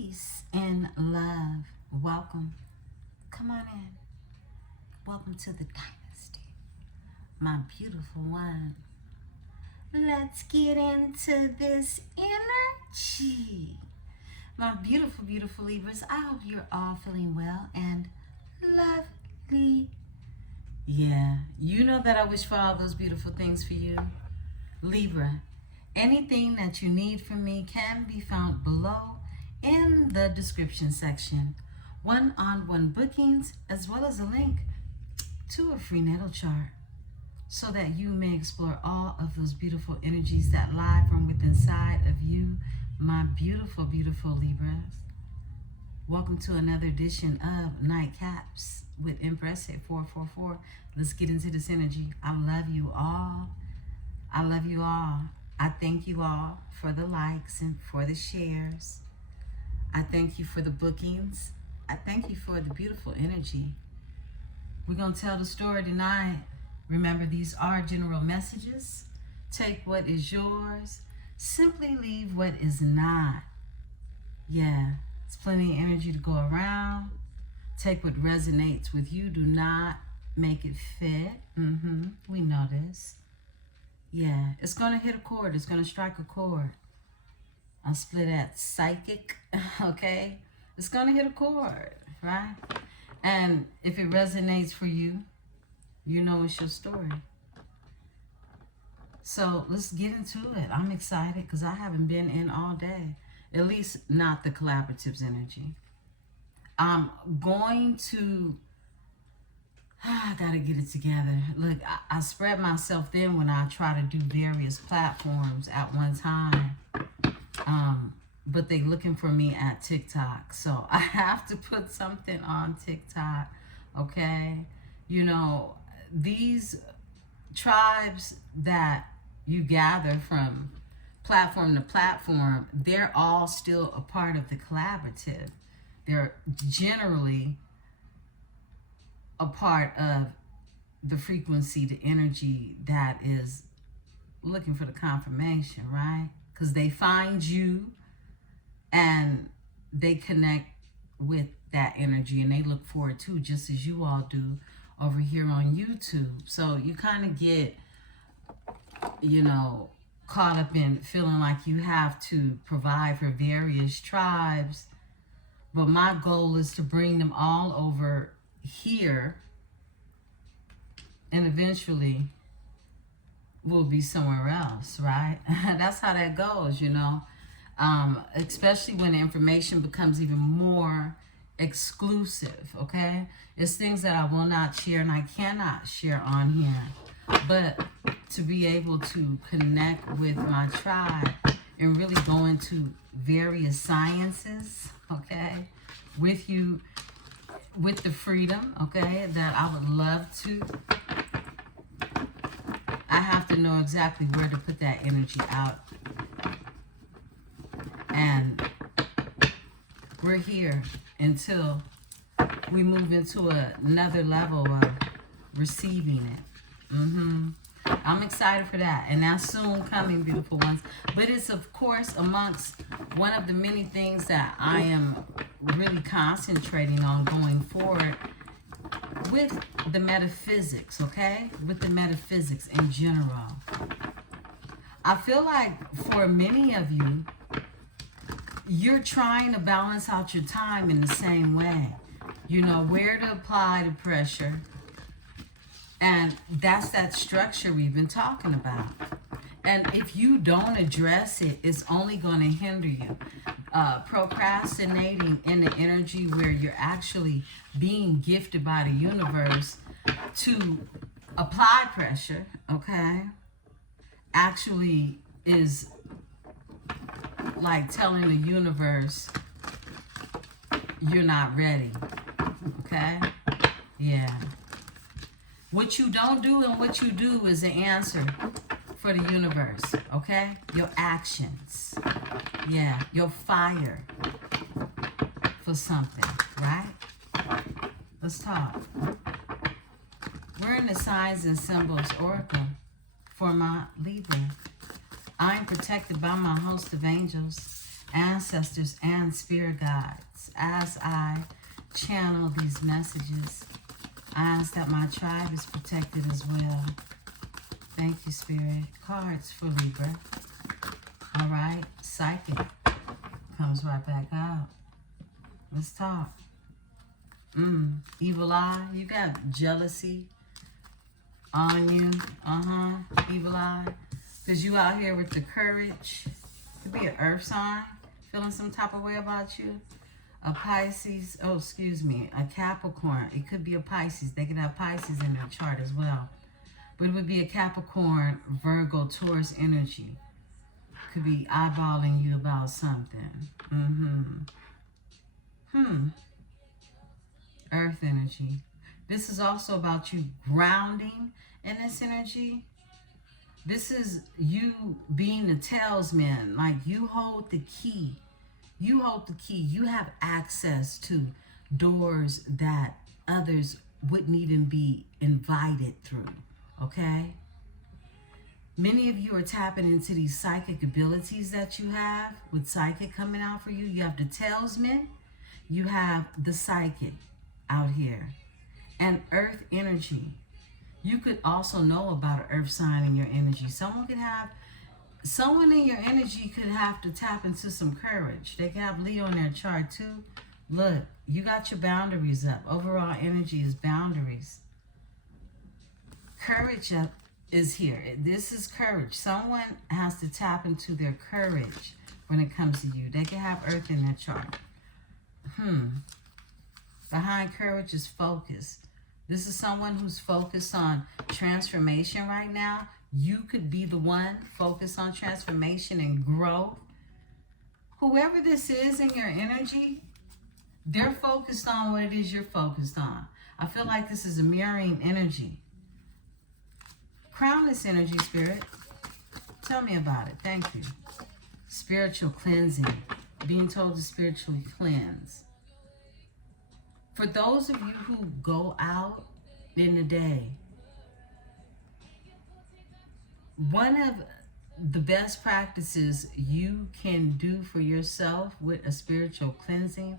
Peace and love. Welcome. Come on in. Welcome to the dynasty, my beautiful one. Let's get into this energy. My beautiful, beautiful Libras, I hope you're all feeling well and lovely. Yeah, you know that I wish for all those beautiful things for you. Libra, anything that you need from me can be found below in the description section. One-on-one bookings, as well as a link to a free natal chart, so that you may explore all of those beautiful energies that lie from within inside of you, my beautiful, beautiful Libras. Welcome to another edition of Nightcaps with Emperesse 444. Let's get into this energy. I love you all. I love you all. I thank you all for the likes and for the shares. I thank you for the bookings. I thank you for the beautiful energy. We're going to tell the story tonight. Remember, these are general messages. Take what is yours. Simply leave what is not. Yeah, there's plenty of energy to go around. Take what resonates with you. Do not make it fit. We know this. Yeah, it's going to hit a chord. It's going to strike a chord. I'll split that psychic, okay? It's going to hit a chord, right? And if it resonates for you, you know it's your story. So let's get into it. I'm excited because I haven't been in all day. At least not the collaboratives energy. I'm going to... I gotta get it together. Look, I spread myself thin when I try to do various platforms at one time. But they looking for me at TikTok. So I have to put something on TikTok, okay? You know, these tribes that you gather from platform to platform, they're all still a part of the collaborative. They're generally a part of the frequency, the energy that is looking for the confirmation, right? Because they find you and they connect with that energy and they look for it too, just as you all do over here on YouTube. So you kind of get, you know, caught up in feeling like you have to provide for various tribes. But my goal is to bring them all over here, and eventually we'll be somewhere else, right? That's how that goes, you know. Especially when the information becomes even more exclusive, okay? It's things that I will not share and I cannot share on here. But to be able to connect with my tribe and really go into various sciences, okay, with you, with the freedom, okay, that I would love to. I have to know exactly where to put that energy out. And we're here until we move into another level of receiving it. I'm excited for that. And that's soon coming, beautiful ones. But it's, of course, amongst one of the many things that I am really concentrating on going forward with the metaphysics, okay? With the metaphysics in general. I feel like for many of you, you're trying to balance out your time in the same way. You know, where to apply the pressure. And that's that structure we've been talking about. And if you don't address it, it's only going to hinder you. Procrastinating in the energy where you're actually being gifted by the universe to apply pressure, okay, actually is like telling the universe you're not ready, okay? Yeah. What you don't do and what you do is the answer for the universe, okay? Your actions. Yeah, your fire for something, right? Let's talk. We're in the signs and symbols oracle for my Libra. I'm protected by my host of angels, ancestors and spirit guides. As I channel these messages, I ask that my tribe is protected as well. Thank you, Spirit. Cards for Libra. All right. Psychic comes right back out. Let's talk. Evil eye. You got jealousy on you. Evil eye. Because you out here with the courage. Could be an earth sign. Feeling some type of way about you. A Pisces. Oh, excuse me. A Capricorn. It could be a Pisces. They could have Pisces in their chart as well. But it would be a Capricorn, Virgo, Taurus energy. Could be eyeballing you about something. Earth energy. This is also about you grounding in this energy. This is you being the talisman. Like you hold the key. You hold the key. You have access to doors that others wouldn't even be invited through. Okay? Many of you are tapping into these psychic abilities that you have with psychic coming out for you. You have the talisman. You have the psychic out here. And earth energy. You could also know about an earth sign in your energy. Someone in your energy could have to tap into some courage. They can have Leo in their chart too. Look, you got your boundaries up. Overall energy is boundaries. Courage is here. This is courage. Someone has to tap into their courage when it comes to you. They can have earth in their chart. Behind courage is focus. This is someone who's focused on transformation right now. You could be the one focused on transformation and growth. Whoever this is in your energy, they're focused on what it is you're focused on. I feel like this is a mirroring energy. Crown this energy, Spirit. Tell me about it. Thank you. Spiritual cleansing. Being told to spiritually cleanse. For those of you who go out in the day, one of the best practices you can do for yourself with a spiritual cleansing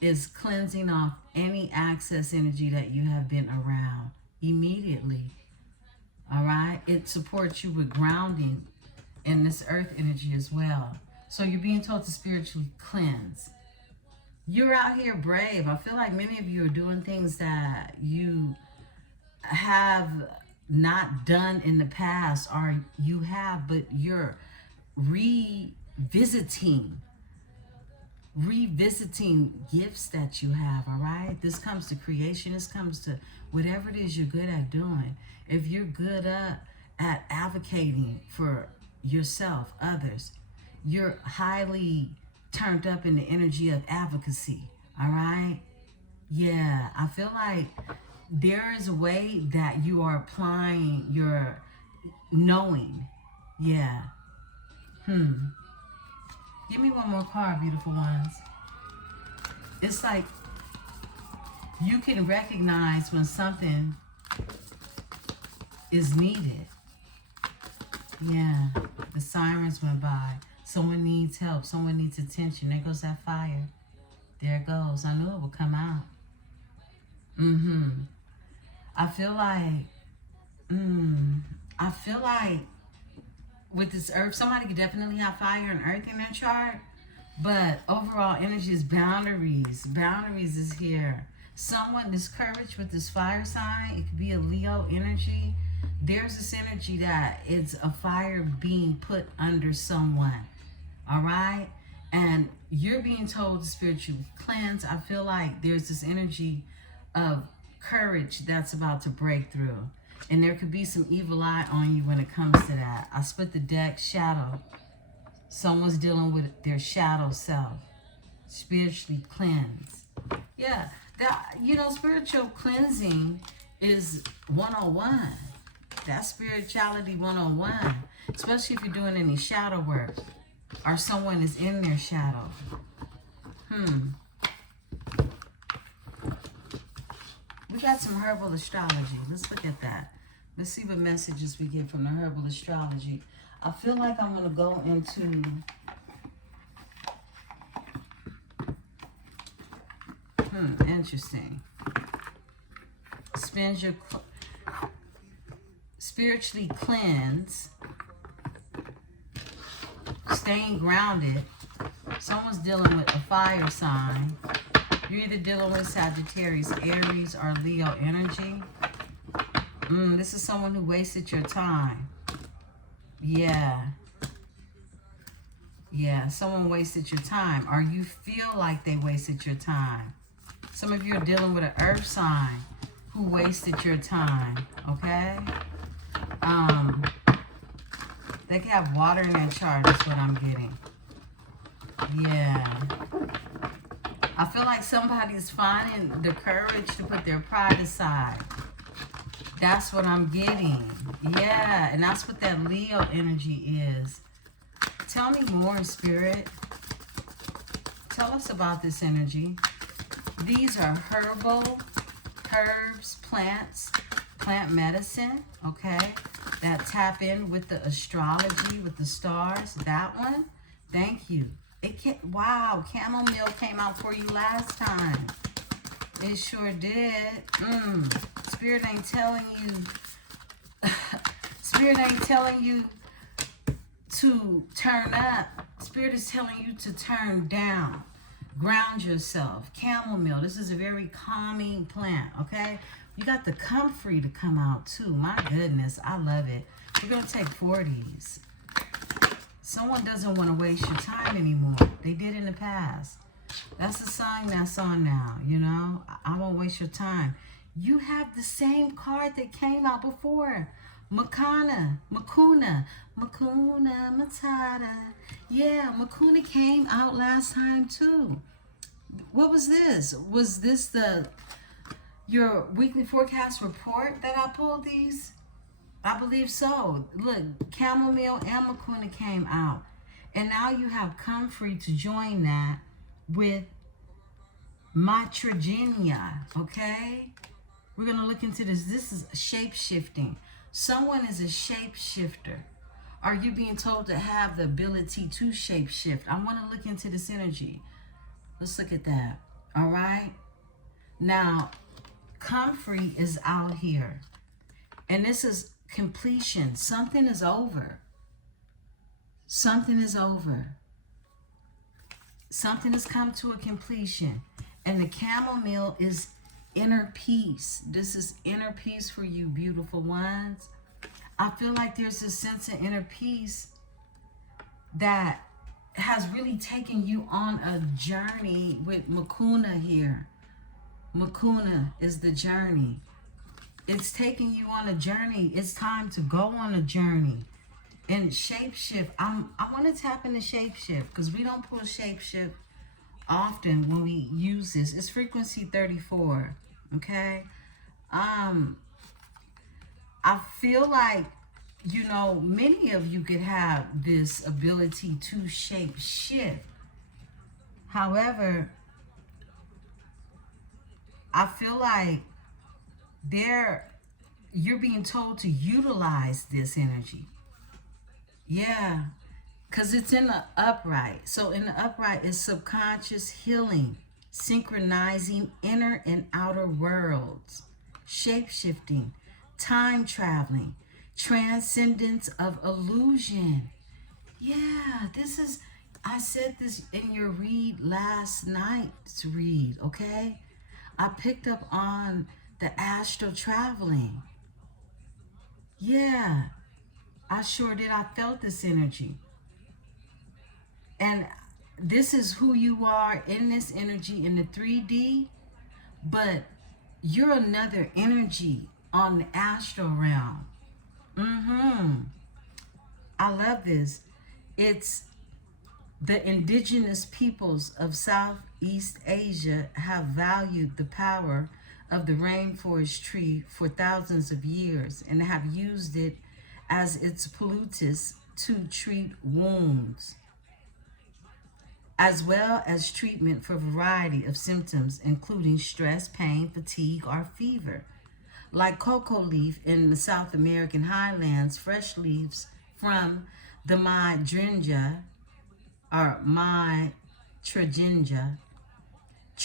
is cleansing off any excess energy that you have been around immediately. All right? It supports you with grounding in this earth energy as well. So you're being told to spiritually cleanse. You're out here brave. I feel like many of you are doing things that you have not done in the past, or you have, but you're revisiting gifts that you have. All right, this comes to creation. This comes to whatever it is you're good at doing. If you're good at advocating for yourself, others, you're highly turned up in the energy of advocacy. All right, yeah, I feel like there is a way that you are applying your knowing. Yeah. Give me one more card, beautiful ones. It's like you can recognize when something is needed. Yeah. The sirens went by. Someone needs help. Someone needs attention. There goes that fire. There it goes. I knew it would come out. I feel like with this earth, somebody could definitely have fire and earth in their chart, but overall energy is boundaries. Boundaries is here. Someone, this courage with this fire sign, it could be a Leo energy. There's this energy that it's a fire being put under someone. All right? And you're being told to spiritually cleanse. I feel like there's this energy of courage that's about to break through. And there could be some evil eye on you when it comes to that. I split the deck, shadow. Someone's dealing with their shadow self. Spiritually cleanse. Yeah, that, spiritual cleansing is 101. That's spirituality 101. Especially if you're doing any shadow work or someone is in their shadow. We got some herbal astrology. Let's look at that. Let's see what messages we get from the herbal astrology. I feel like I'm going to go into Interesting. Spiritually cleanse. Staying grounded. Someone's dealing with a fire sign. You're either dealing with Sagittarius, Aries, or Leo energy. This is someone who wasted your time. Yeah. Yeah, someone wasted your time. Or you feel like they wasted your time. Some of you are dealing with an earth sign who wasted your time. Okay? They can have water in their chart. That's what I'm getting. Yeah. I feel like somebody's finding the courage to put their pride aside. That's what I'm getting. Yeah, and that's what that Leo energy is. Tell me more, Spirit. Tell us about this energy. These are herbs, plants, plant medicine, okay? That tap in with the astrology, with the stars. That one, thank you. Wow, chamomile came out for you last time. It sure did. Spirit ain't telling you. Spirit ain't telling you to turn up. Spirit is telling you to turn down. Ground yourself. Chamomile. This is a very calming plant, okay? You got the comfrey to come out too. My goodness, I love it. We're going to take 40s. Someone doesn't want to waste your time anymore. They did in the past. That's the sign that's on now, you know. I won't waste your time. You have the same card that came out before. Makuna Matata. Yeah, Makuna came out last time too. What was this? Was this your weekly forecast report that I pulled these? I believe so. Look, chamomile and Makuna came out. And now you have comfrey to join that with Matrigenia, okay? We're going to look into this. This is shape-shifting. Someone is a shape-shifter. Are you being told to have the ability to shape-shift? I want to look into this energy. Let's look at that. All right? Now, comfrey is out here. And this is completion. Something is over. Something is over. Something has come to a completion. And the chamomile is inner peace. This is inner peace for you, beautiful ones. I feel like there's a sense of inner peace that has really taken you on a journey with Makuna here. Makuna is the journey. It's taking you on a journey. It's time to go on a journey. And shapeshift, I want to tap into shapeshift because we don't pull shapeshift often when we use this. It's frequency 34, okay? I feel like, you know, many of you could have this ability to shape shift. However, I feel like you're being told to utilize this energy. Yeah, because it's in the upright. So in the upright is subconscious healing, synchronizing inner and outer worlds, shape-shifting, time traveling, transcendence of illusion. Yeah, this is, I said this in your read last night's read, okay? I picked up on the astral traveling. Yeah, I sure did. I felt this energy. And this is who you are in this energy in the 3D, but you're another energy on the astral realm. I love this. It's the indigenous peoples of Southeast Asia have valued the power of the rainforest tree for thousands of years and have used it as its poultice to treat wounds, as well as treatment for a variety of symptoms, including stress, pain, fatigue, or fever. Like cocoa leaf in the South American highlands, fresh leaves from the Maitreya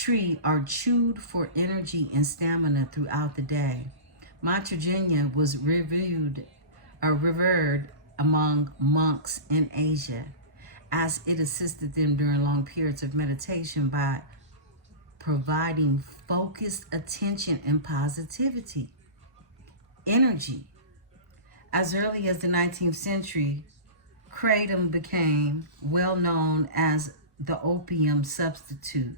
tree are chewed for energy and stamina throughout the day. Matrigenia was revered among monks in Asia, as it assisted them during long periods of meditation by providing focused attention and positivity. Energy. As early as the 19th century, kratom became well known as the opium substitute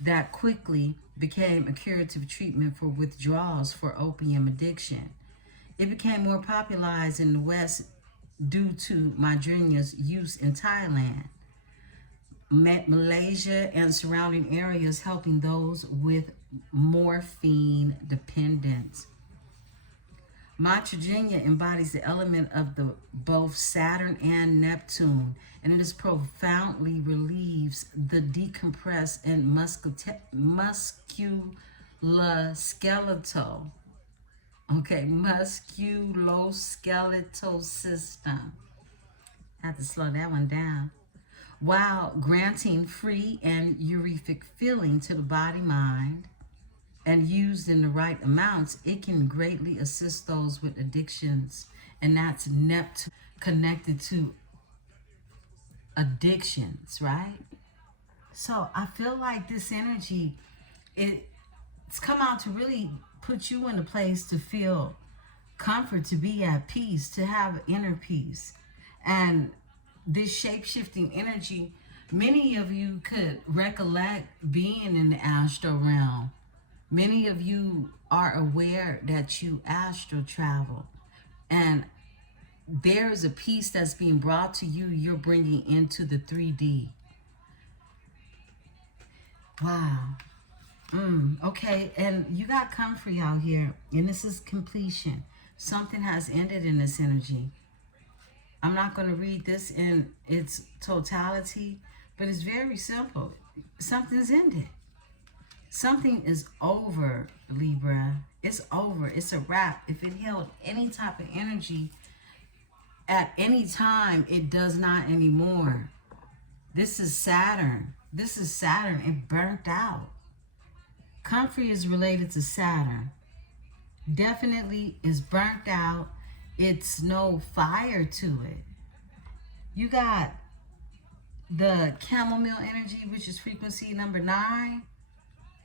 that quickly became a curative treatment for withdrawals for opium addiction. It became more popularized in the West due to Madrina's use in Thailand, Malaysia, and surrounding areas, helping those with morphine dependence. Matrigenia embodies the element of both Saturn and Neptune, and it is profoundly relieves the decompressed and musculoskeletal system. I have to slow that one down. While granting free and euphoric feeling to the body, mind, and used in the right amounts, it can greatly assist those with addictions. And that's Neptune connected to addictions, right? So I feel like this energy, it's come out to really put you in a place to feel comfort, to be at peace, to have inner peace. And this shape-shifting energy, many of you could recollect being in the astral realm. Many of you are aware that you astral travel, and there is a peace that's being brought to you, you're bringing into the 3D. Wow. Okay, and you got comfort out here, and this is completion. Something has ended in this energy. I'm not going to read this in its totality, but it's very simple. Something's ended. Something is over, Libra. It's over. It's a wrap. If it held any type of energy at any time, it does not anymore. This is Saturn. This is Saturn. It burnt out. Comfort is related to Saturn. Definitely is burnt out. It's no fire to it. You got the chamomile energy, which is frequency number 9.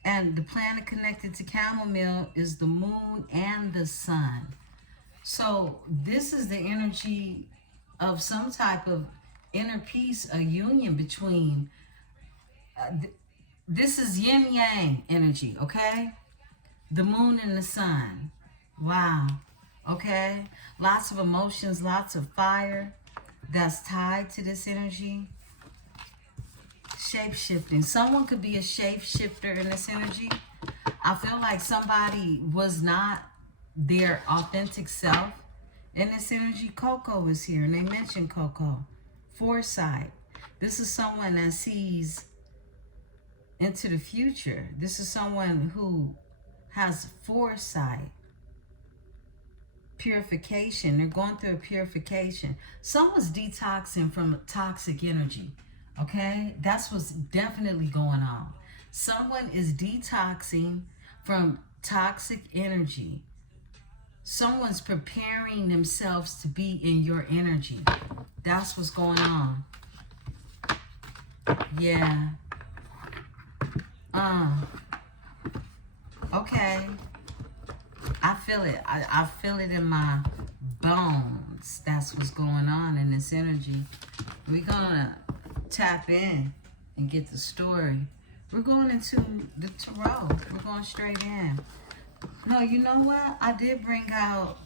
And the planet connected to chamomile is the moon and the sun. So this is the energy of some type of inner peace, a union between, this is yin yang energy, okay? The moon and the sun. Wow. Okay? Lots of emotions, lots of fire that's tied to this energy. Shape-shifting. Someone could be a shape-shifter in this energy. I feel like somebody was not their authentic self in this energy. Coco is here, and they mentioned Coco. Foresight. This is someone that sees into the future. This is someone who has foresight. Purification. They're going through a purification. Someone's detoxing from toxic energy. Okay? That's what's definitely going on. Someone is detoxing from toxic energy. Someone's preparing themselves to be in your energy. That's what's going on. Yeah. Okay. I feel it. I feel it in my bones. That's what's going on in this energy. We're gonna tap in and get the story. We're going into the Tarot. We're going straight in. No, you know what? I did bring out,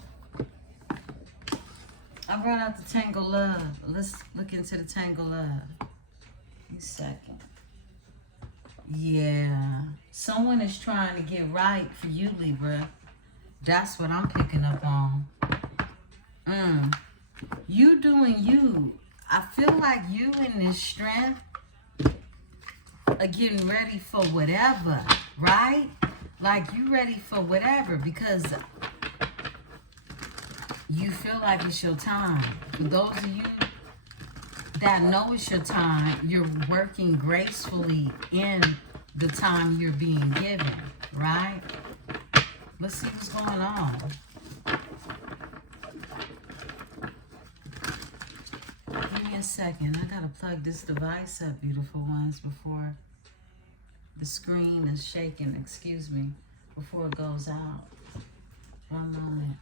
I brought out the Tangle Love. Let's look into the Tangle Love. Give me a second. Yeah. Someone is trying to get right for you, Libra. That's what I'm picking up on. You doing you. I feel like you in this strength are getting ready for whatever, right? Like you ready for whatever because you feel like it's your time. For those of you that know it's your time, you're working gracefully in the time you're being given, right? Let's see what's going on. Give me a second. I gotta plug this device up, beautiful ones, before the screen is shaking. Excuse me. Before it goes out. One moment.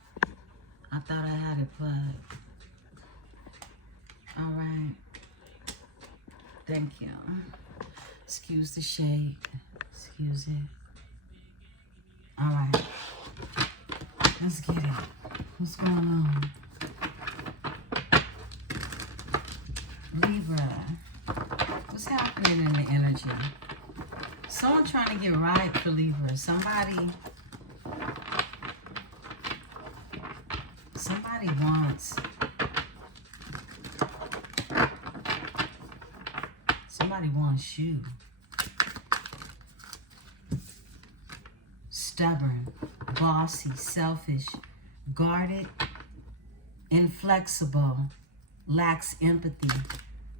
I thought I had it plugged. All right. Thank you. Excuse the shake. Excuse it. All right. Let's get it. What's going on? Libra. What's happening in the energy? Someone trying to get right for Libra. Somebody wants. Somebody wants you. Stubborn, bossy, selfish, guarded, inflexible, lacks empathy.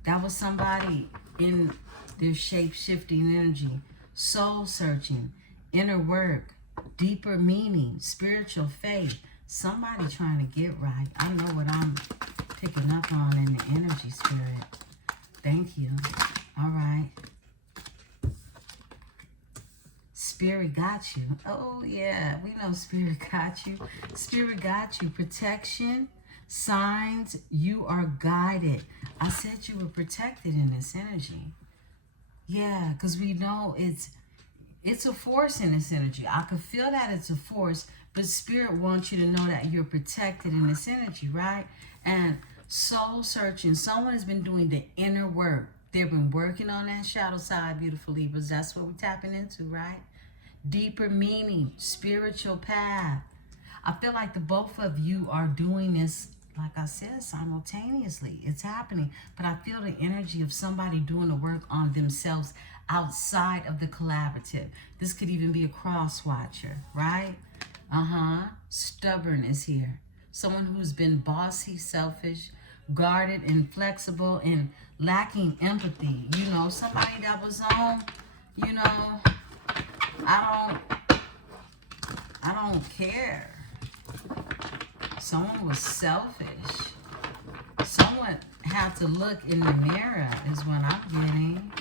That was somebody in their shape-shifting energy, soul-searching, inner work, deeper meaning, spiritual faith. Somebody trying to get right. I know what I'm picking up on in the energy, spirit. Thank you. All right. Spirit got you. Oh, yeah. We know Spirit got you. Spirit got you. Protection, signs, you are guided. I said you were protected in this energy. Yeah, because we know it's a force in this energy. I can feel that it's a force, but Spirit wants you to know that you're protected in this energy, right? And soul searching. Someone has been doing the inner work. They've been working on that shadow side, beautiful Libras. That's what we're tapping into, right? Deeper meaning, spiritual path. I feel like the both of you are doing this, like I said, simultaneously. It's happening. But I feel the energy of somebody doing the work on themselves outside of the collaborative. This could even be a cross watcher, right? Stubborn is here. Someone who's been bossy, selfish, guarded, inflexible, and lacking empathy. You know, somebody that was on, you know, I don't care. Someone was selfish. Someone had to look in the mirror is what I'm getting.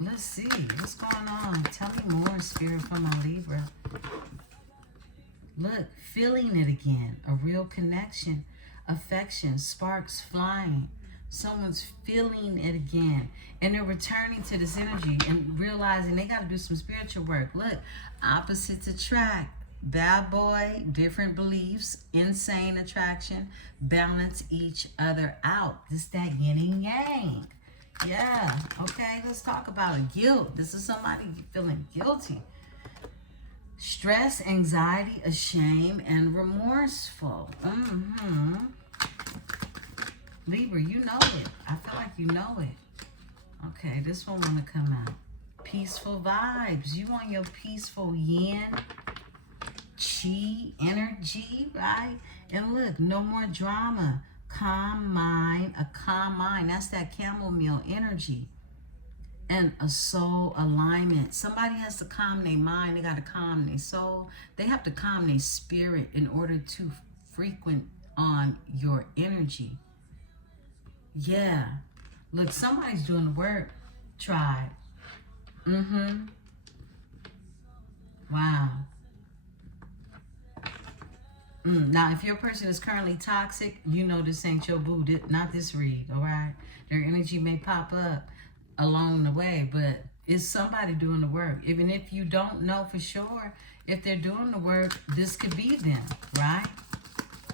Let's see. What's going on? Tell me more, Spirit, from my Libra. Look, feeling it again. A real connection. Affection. Sparks flying. Someone's feeling it again. And they're returning to this energy and realizing they got to do some spiritual work. Look, opposites attract. Bad boy, different beliefs, insane attraction, balance each other out. This that yin and yang. Yeah, okay, let's talk about it. Guilt. This is somebody feeling guilty. Stress, anxiety, ashamed, and remorseful. Libra, you know it. I feel like you know it. Okay, this one want to come out. Peaceful vibes. You want your peaceful yin, chi energy, right? And look, no more drama. Calm mind, a calm mind. That's that chamomile energy. And a soul alignment. Somebody has to calm their mind. They got to calm their soul. They have to calm their spirit in order to frequent on your energy. Yeah. Look, somebody's doing the work. Try. Wow. Now, if your person is currently toxic, you know this ain't your boo, not this read, all right? Their energy may pop up along the way, but it's somebody doing the work. Even if you don't know for sure if they're doing the work, this could be them, right?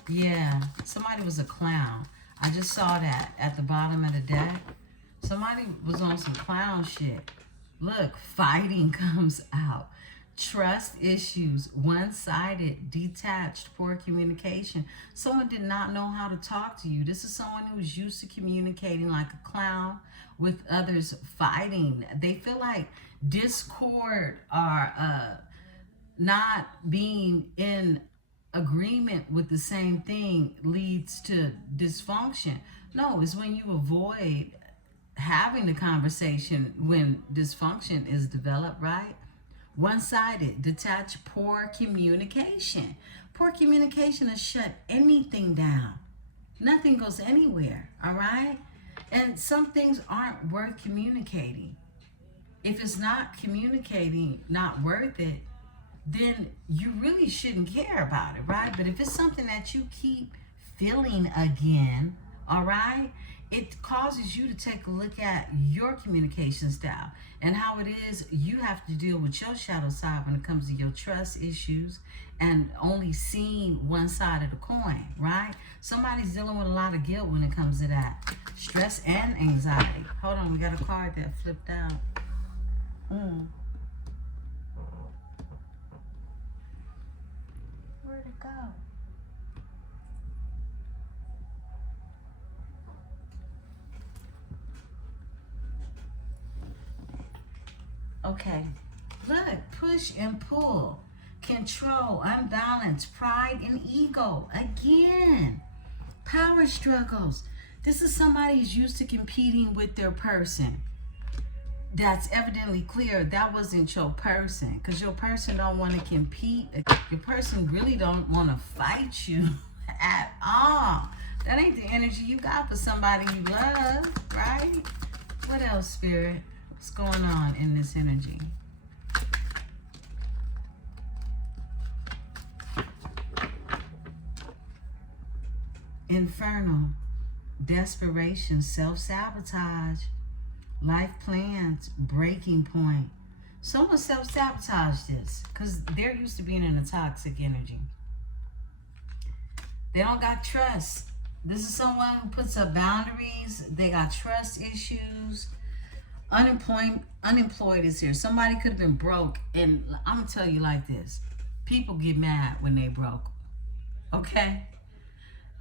Yeah, somebody was a clown. I just saw that at the bottom of the deck. Somebody was on some clown shit. Look, fighting comes out. Trust issues, one-sided, detached, poor communication. Someone did not know how to talk to you. This is someone who's used to communicating like a clown with others, fighting. They feel like discord or not being in agreement with the same thing leads to dysfunction. No, it's when you avoid having the conversation when dysfunction is developed, right? One-sided, detached, poor communication. Poor communication has shut anything down. Nothing goes anywhere, all right? And some things aren't worth communicating. If it's not communicating, not worth it, then you really shouldn't care about it, right? But if it's something that you keep feeling again, all right, it causes you to take a look at your communication style and how it is you have to deal with your shadow side when it comes to your trust issues and only seeing one side of the coin, right? Somebody's dealing with a lot of guilt when it comes to that. Stress and anxiety. Hold on, we got a card that flipped out. Where'd it go? Okay, look, push and pull, control, unbalance, pride and ego. Again, power struggles. This is somebody who's used to competing with their person. That's evidently clear that wasn't your person, because your person don't want to compete. Your person really don't want to fight you at all. That ain't the energy you got for somebody you love, right? What else, Spirit? What's going on in this energy? Infernal, desperation, self-sabotage, life plans, breaking point. Someone self-sabotaged this because they're used to being in a toxic energy. They don't got trust. This is someone who puts up boundaries. They got trust issues. Unemployed is here. Somebody could have been broke. And I'm going to tell you like this. People get mad when they broke. Okay?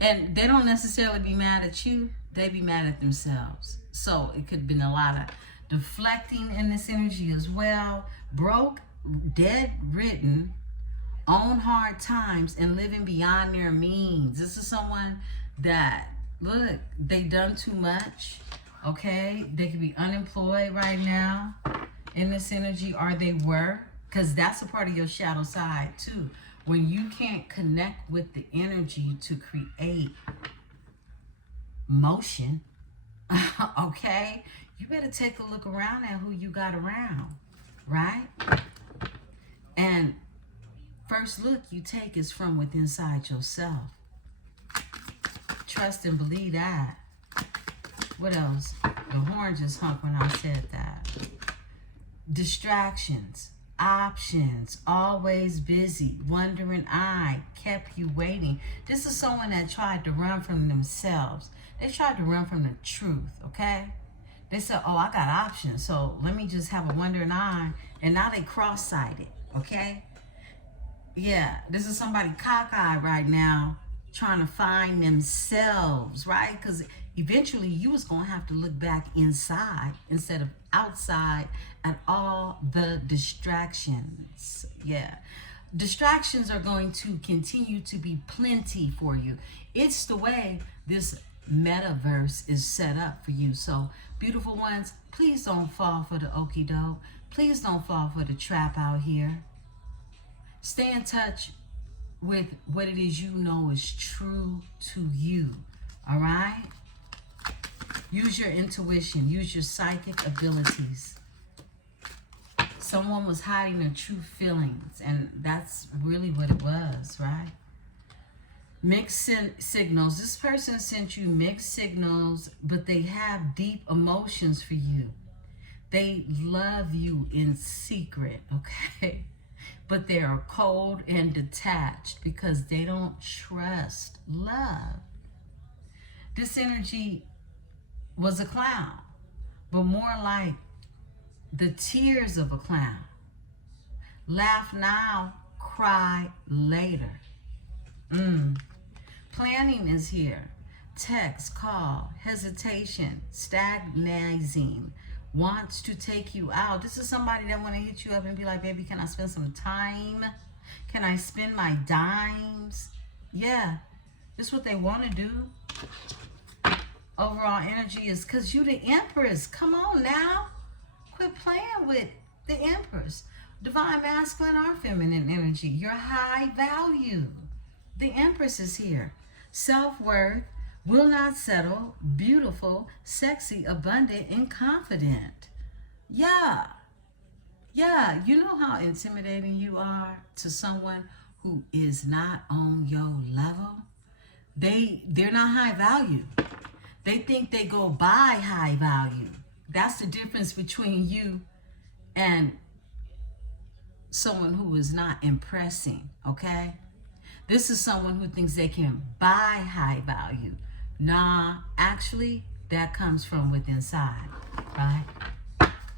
And they don't necessarily be mad at you. They be mad at themselves. So it could have been a lot of deflecting in this energy as well. Broke, dead, ridden, on hard times, and living beyond their means. This is someone that, look, they done too much. Okay, they could be unemployed right now in this energy, or they were, because that's a part of your shadow side too. When you can't connect with the energy to create motion, okay, you better take a look around at who you got around, right? And first look you take is from within inside yourself. Trust and believe that. What else? The horn just honked when I said that. Distractions, options, always busy, wondering I kept you waiting. This is someone that tried to run from themselves. They tried to run from the truth, okay? They said, oh, I got options, so let me just have a wondering eye. And now they cross-sighted, okay? Yeah, this is somebody cockeyed right now trying to find themselves, right? Because eventually you was going to have to look back inside instead of outside at all the distractions. Yeah. Distractions are going to continue to be plenty for you. It's the way this metaverse is set up for you. So, beautiful ones, please don't fall for the okie doke. Please don't fall for the trap out here. Stay in touch with what it is you know is true to you. All right? Use your intuition. Use your psychic abilities. Someone was hiding their true feelings, and that's really what it was, right? Mixed signals. This person sent you mixed signals, but they have deep emotions for you. They love you in secret, okay? But they are cold and detached because they don't trust love. This energy was a clown, but more like the tears of a clown. Laugh now, cry later. Planning is here. Text, call, hesitation, stagnizing, wants to take you out. This is somebody that want to hit you up and be like, baby, can I spend some time? Can I spend my dimes? Yeah, this is what they want to do. overall energy is because you the Empress. Come on now. Quit playing with the Empress. Divine masculine or feminine energy. Your high value. The Empress is here. Self-worth, will not settle, beautiful, sexy, abundant, and confident. Yeah. Yeah, you know how intimidating you are to someone who is not on your level? They're not high value. They think they go by high value. That's the difference between you and someone who is not impressing, okay? This is someone who thinks they can buy high value. Nah, actually, that comes from within inside, right?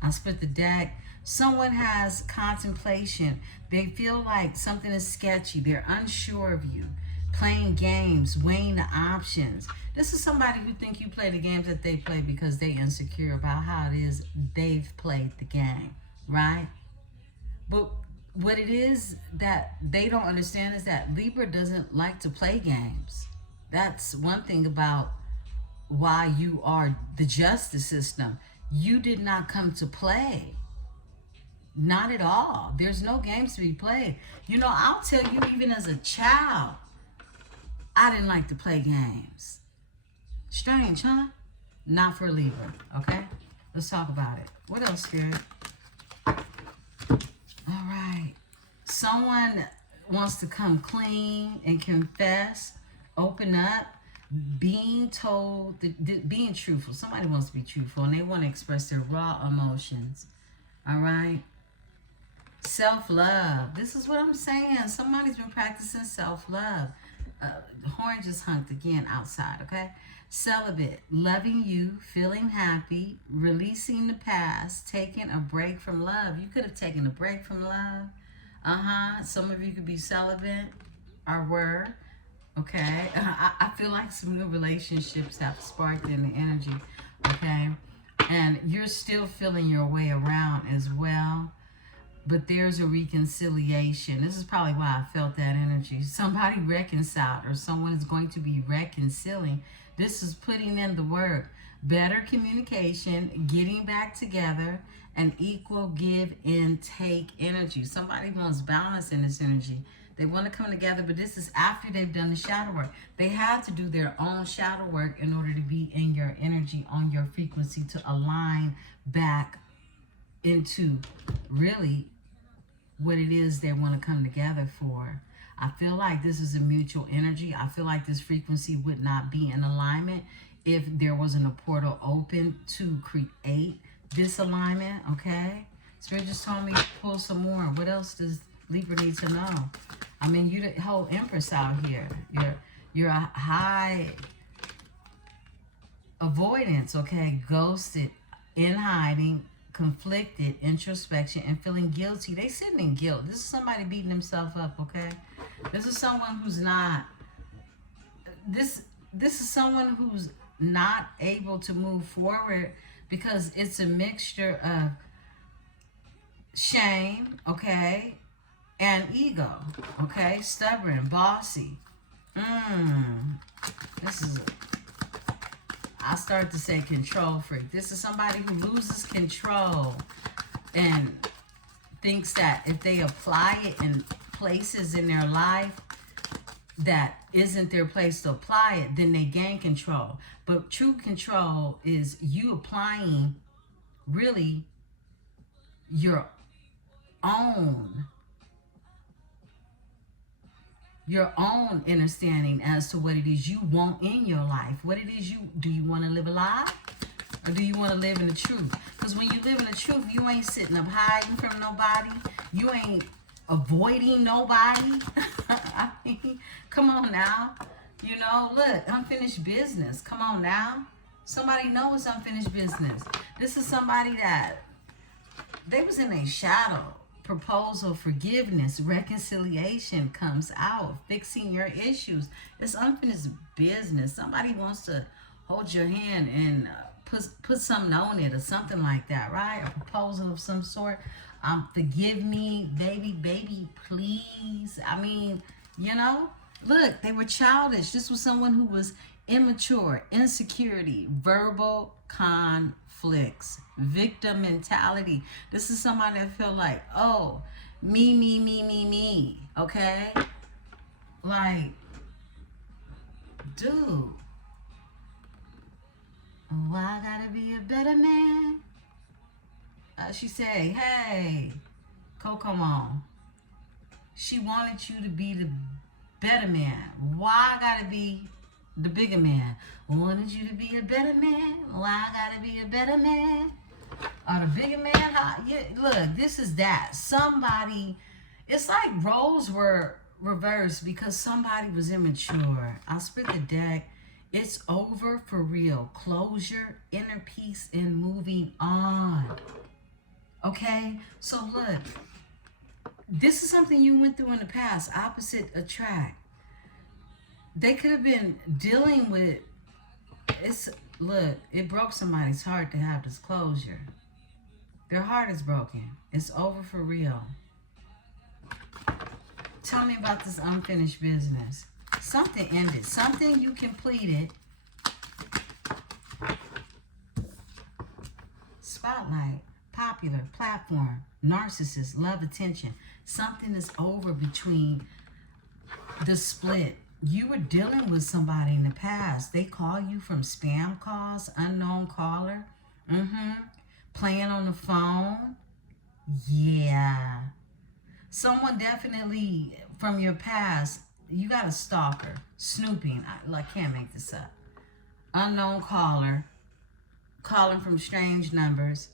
I split the deck. Someone has contemplation. They feel like something is sketchy. They're unsure of you. Playing games, weighing the options. This is somebody who think you play the games that they play because they insecure about how it is they've played the game, right? But what it is that they don't understand is that Libra doesn't like to play games. That's one thing about why you are the justice system. You did not come to play. Not at all. There's no games to be played. You know, I'll tell you, even as a child, I didn't like to play games. Strange, huh? Not for Libra, okay? Let's talk about it. What else, Spirit? All right. Someone wants to come clean and confess, open up, being told, being truthful. Somebody wants to be truthful and they want to express their raw emotions. All right. Self-love. This is what I'm saying. Somebody's been practicing self-love. The horn just honked again outside, okay? Celibate. Loving you, feeling happy, releasing the past, taking a break from love. You could have taken a break from love. Some of you could be celibate or were. Okay? I feel like some new relationships have sparked in the energy. Okay? And you're still feeling your way around as well. But there's a reconciliation. This is probably why I felt that energy. Somebody reconciled or someone is going to be reconciling. This is putting in the work. Better communication, getting back together, and equal give and take energy. Somebody wants balance in this energy. They want to come together, but this is after they've done the shadow work. They had to do their own shadow work in order to be in your energy, on your frequency, to align back into really what it is they want to come together for. I feel like this is a mutual energy. I feel like this frequency would not be in alignment if there wasn't a portal open to create this alignment, okay? Spirit just told me to pull some more. What else does Libra need to know? I mean, you the whole Empress out here. You're a high avoidance, okay? Ghosted, in hiding, conflicted, introspection, and feeling guilty. They sitting in guilt. This is somebody beating himself up, okay? This is someone who's not, this is someone who's not able to move forward because it's a mixture of shame, okay, and ego, okay? Stubborn, bossy. This is I start to say control freak. This is somebody who loses control and thinks that if they apply it in places in their life that isn't their place to apply it, then they gain control. But true control is you applying really your own understanding as to what it is you want in your life. What it is do you want to live a lie? Or do you want to live in the truth? Because when you live in the truth, you ain't sitting up hiding from nobody. You ain't avoiding nobody. I mean, come on now. You know, look, unfinished business. Come on now. Somebody knows unfinished business. This is somebody that they was in a shadow. Proposal, forgiveness, reconciliation comes out, fixing your issues. It's unfinished business. Somebody wants to hold your hand and put something on it or something like that, right? A proposal of some sort. Forgive me, baby, please. I mean, you know, look, they were childish. This was someone who was immature, insecurity, verbal conflicts, victim mentality. This is somebody that feel like, oh, me, okay? Like, dude, why I gotta be a better man? She say, hey, come on. She wanted you to be the better man. Why I gotta be the bigger man? Wanted you to be a better man. Why I gotta be a better man? Or the bigger man? Yeah, look, this is that. Somebody, it's like roles were reversed because somebody was immature. I split the deck. It's over for real. Closure, inner peace, and moving on. Okay? So look, this is something you went through in the past. Opposite attract. They could have been dealing with, look, it broke somebody's heart to have this closure. Their heart is broken. It's over for real. Tell me about this unfinished business. Something ended. Something you completed. Spotlight. Popular. Platform. Narcissist. Love attention. Something is over between the split. You were dealing with somebody in the past. They call you from spam calls. Unknown caller. Playing on the phone. Yeah. Someone definitely from your past, you got a stalker, snooping. I can't make this up. Unknown caller, calling from strange numbers,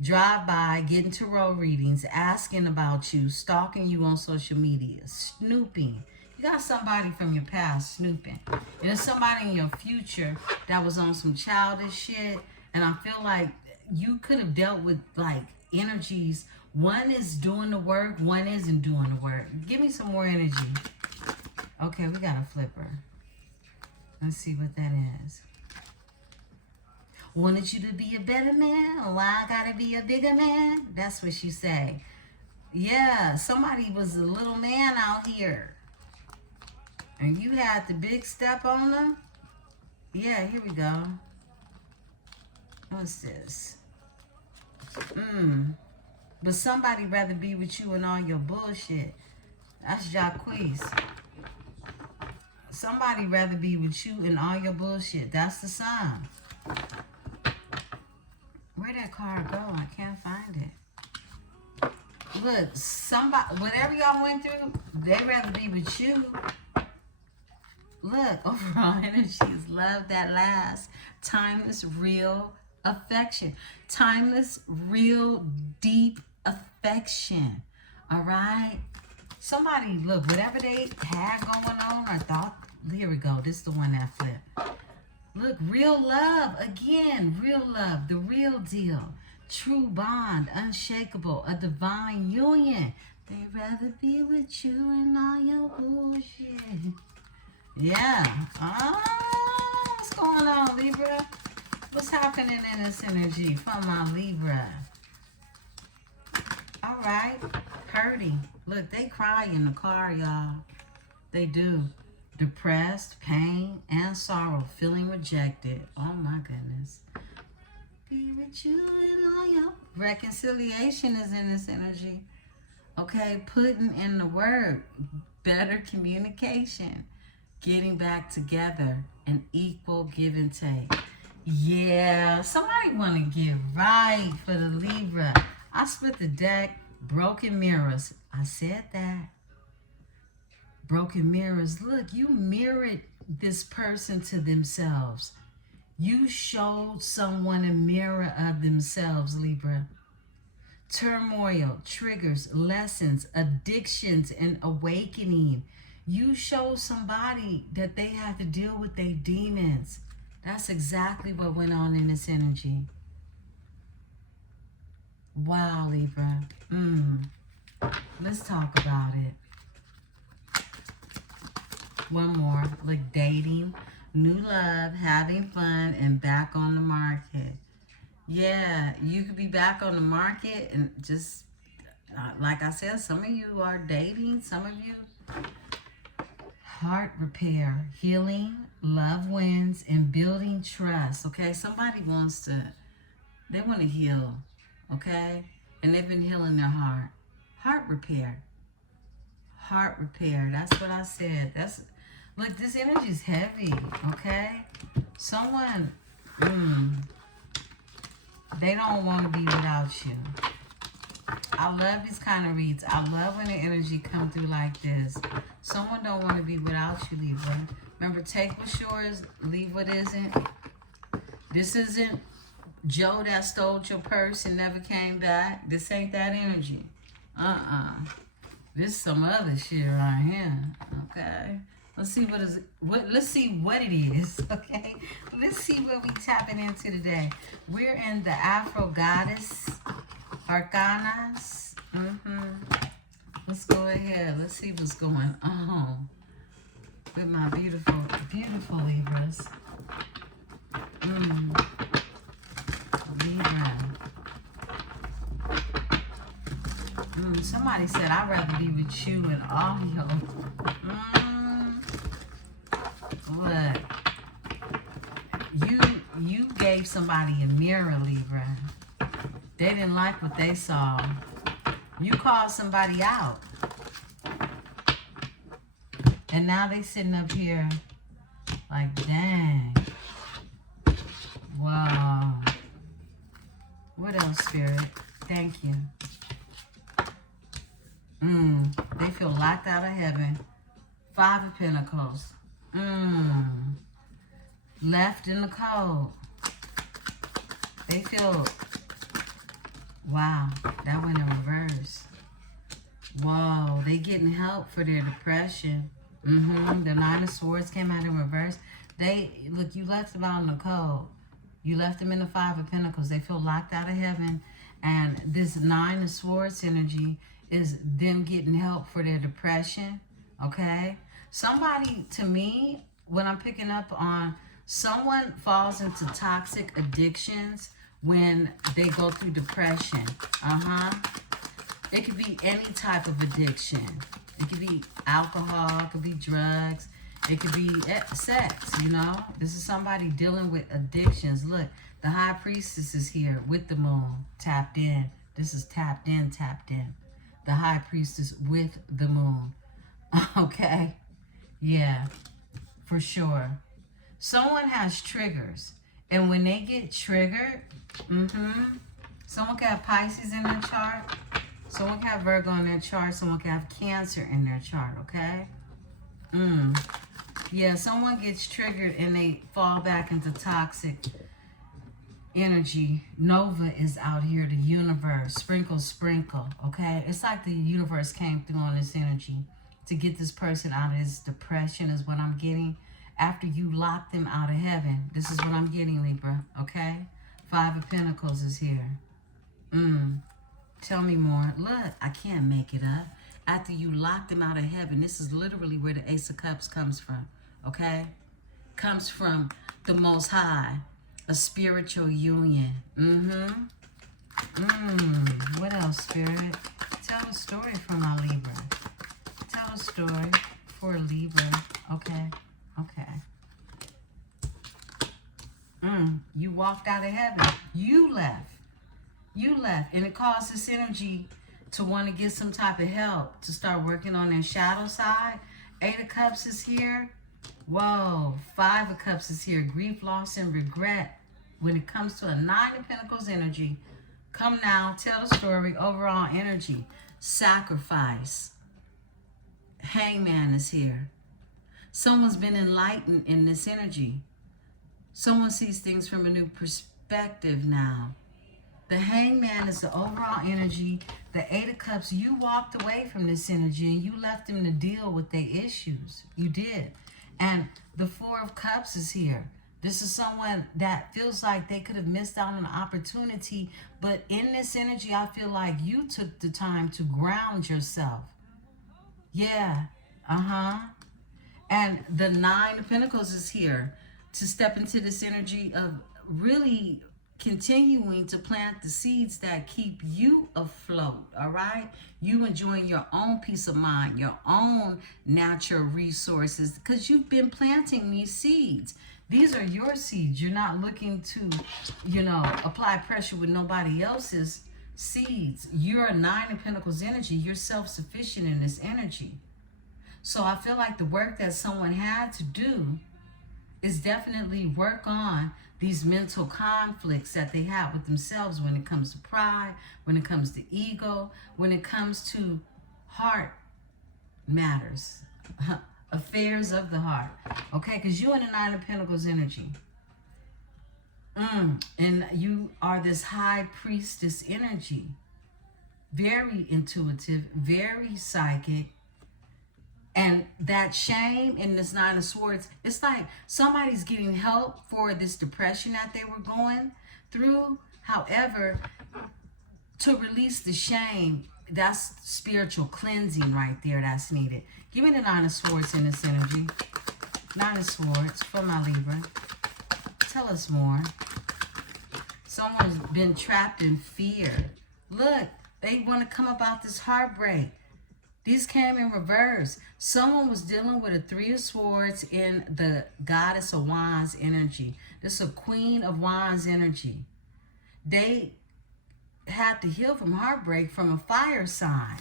drive by, getting tarot readings, asking about you, stalking you on social media, snooping. You got somebody from your past snooping. And there's somebody in your future that was on some childish shit. And I feel like you could have dealt with like energies. One is doing the work, one isn't doing the work. Give me some more energy. Okay, we got a flipper. Let's see what that is. Wanted you to be a better man? Why I gotta be a bigger man? That's what she say. Yeah, somebody was a little man out here. And you had the big step on them? Yeah, here we go. What's this? But somebody rather be with you and all your bullshit. That's Jacquees. Somebody rather be with you and all your bullshit. That's the sign. Where'd that card go? I can't find it. Look, somebody, whatever y'all went through, they'd rather be with you. Look, overall energy is love that lasts. Timeless, real affection. Timeless, real, deep affection. All right? Somebody, look, whatever they had going on or thought, here we go. This is the one that flipped. Look, real love. Again, real love. The real deal. True bond. Unshakable. A divine union. They'd rather be with you and all your bullshit. Yeah. What's going on, Libra? What's happening in this energy from my Libra? All right. Hurting. Look, they cry in the car, y'all. They do. Depressed, pain, and sorrow. Feeling rejected. Oh, my goodness. Be with you and all your... Reconciliation is in this energy. Okay, putting in the work. Better communication. Getting back together. An equal give and take. Yeah, somebody want to get right for the Libra. I split the deck. Broken mirrors. I said that. Broken mirrors. Look, you mirrored this person to themselves. You showed someone a mirror of themselves, Libra. Turmoil, triggers, lessons, addictions, and awakening. You show somebody that they have to deal with their demons. That's exactly what went on in this energy. Wow, Libra. Let's talk about it. One more. Look, dating, new love, having fun, and back on the market. Yeah, you could be back on the market and just, like I said, some of you are dating. Some of you Heart repair, healing, love wins, and building trust. Okay, somebody wants to, they want to heal. Okay, and they've been healing their heart. Heart repair. Heart repair. That's what I said. That's, look, this energy is heavy. Okay, someone, they don't want to be without you. I love these kind of reads. I love when the energy come through like this. Someone don't want to be without you, Libra. Remember, take what's yours, leave what isn't. This isn't Joe that stole your purse and never came back. This ain't that energy. This is some other shit right here. Okay. Let's see let's see what it is. Okay. Let's see what we tapping into today. We're in the Afro Goddess Arcanas. Let's go ahead. Let's see what's going on with my beautiful, beautiful Libras. Libra. Somebody said I'd rather be with you in audio. Look, you gave somebody a mirror, Libra. They didn't like what they saw. You called somebody out. And now they sitting up here like, dang. Wow. What else, Spirit? Thank you. They feel locked out of heaven. 5 of Pentacles. Left in the cold. They feel, wow, that went in reverse. Whoa, they getting help for their depression. The 9 of Swords came out in reverse. Look, you left them out in the cold. You left them in the 5 of Pentacles. They feel locked out of heaven. And this 9 of Swords energy is them getting help for their depression. Okay? Somebody, to me, when I'm picking up on, someone falls into toxic addictions when they go through depression. It could be any type of addiction. It could be alcohol, it could be drugs, it could be sex, you know? This is somebody dealing with addictions. Look, the High Priestess is here with the moon, tapped in. This is tapped in, tapped in. The High Priestess with the moon. Okay? Yeah, for sure. Someone has triggers. And when they get triggered, someone can have Pisces in their chart. Someone can have Virgo in their chart. Someone can have Cancer in their chart, okay? Yeah, someone gets triggered and they fall back into toxic energy. Nova is out here, the universe. Sprinkle, sprinkle, okay? It's like the universe came through on this energy to get this person out of his depression is what I'm getting. After you lock them out of heaven, this is what I'm getting, Libra, okay? 5 of Pentacles is here. Tell me more. Look, I can't make it up. After you lock them out of heaven, this is literally where the Ace of Cups comes from, okay? Comes from the Most High, a spiritual union. What else, Spirit? Tell a story for my Libra. Tell a story for a Libra, okay? Okay. You walked out of heaven. You left. You left. And it caused this energy to want to get some type of help, to start working on their shadow side. 8 of Cups is here. Whoa. 5 of Cups is here. Grief, loss, and regret. When it comes to a 9 of Pentacles energy, come now, tell the story. Overall energy. Sacrifice. Hangman is here. Someone's been enlightened in this energy. Someone sees things from a new perspective now. The Hangman is the overall energy. The 8 of Cups, you walked away from this energy and you left them to deal with their issues. You did. And the 4 of Cups is here. This is someone that feels like they could have missed out on an opportunity. But in this energy, I feel like you took the time to ground yourself. Yeah. And the 9 of Pentacles is here to step into this energy of really continuing to plant the seeds that keep you afloat, all right? You enjoying your own peace of mind, your own natural resources, because you've been planting these seeds. These are your seeds. You're not looking to, apply pressure with nobody else's seeds. You're a 9 of Pentacles energy. You're self-sufficient in this energy. So I feel like the work that someone had to do is definitely work on these mental conflicts that they have with themselves when it comes to pride, when it comes to ego, when it comes to heart matters, affairs of the heart. Okay, because you're in the 9 of Pentacles energy. And you are this high priestess energy. Very intuitive, very psychic. And that shame in this 9 of Swords, it's like somebody's getting help for this depression that they were going through. However, to release the shame, that's spiritual cleansing right there that's needed. Give me the 9 of Swords in this energy. 9 of Swords for my Libra. Tell us more. Someone's been trapped in fear. Look, they want to come about this heartbreak. These came in reverse. Someone was dealing with a 3 of Swords in the Goddess of Wands energy. This is a Queen of Wands energy. They had to heal from heartbreak from a fire sign.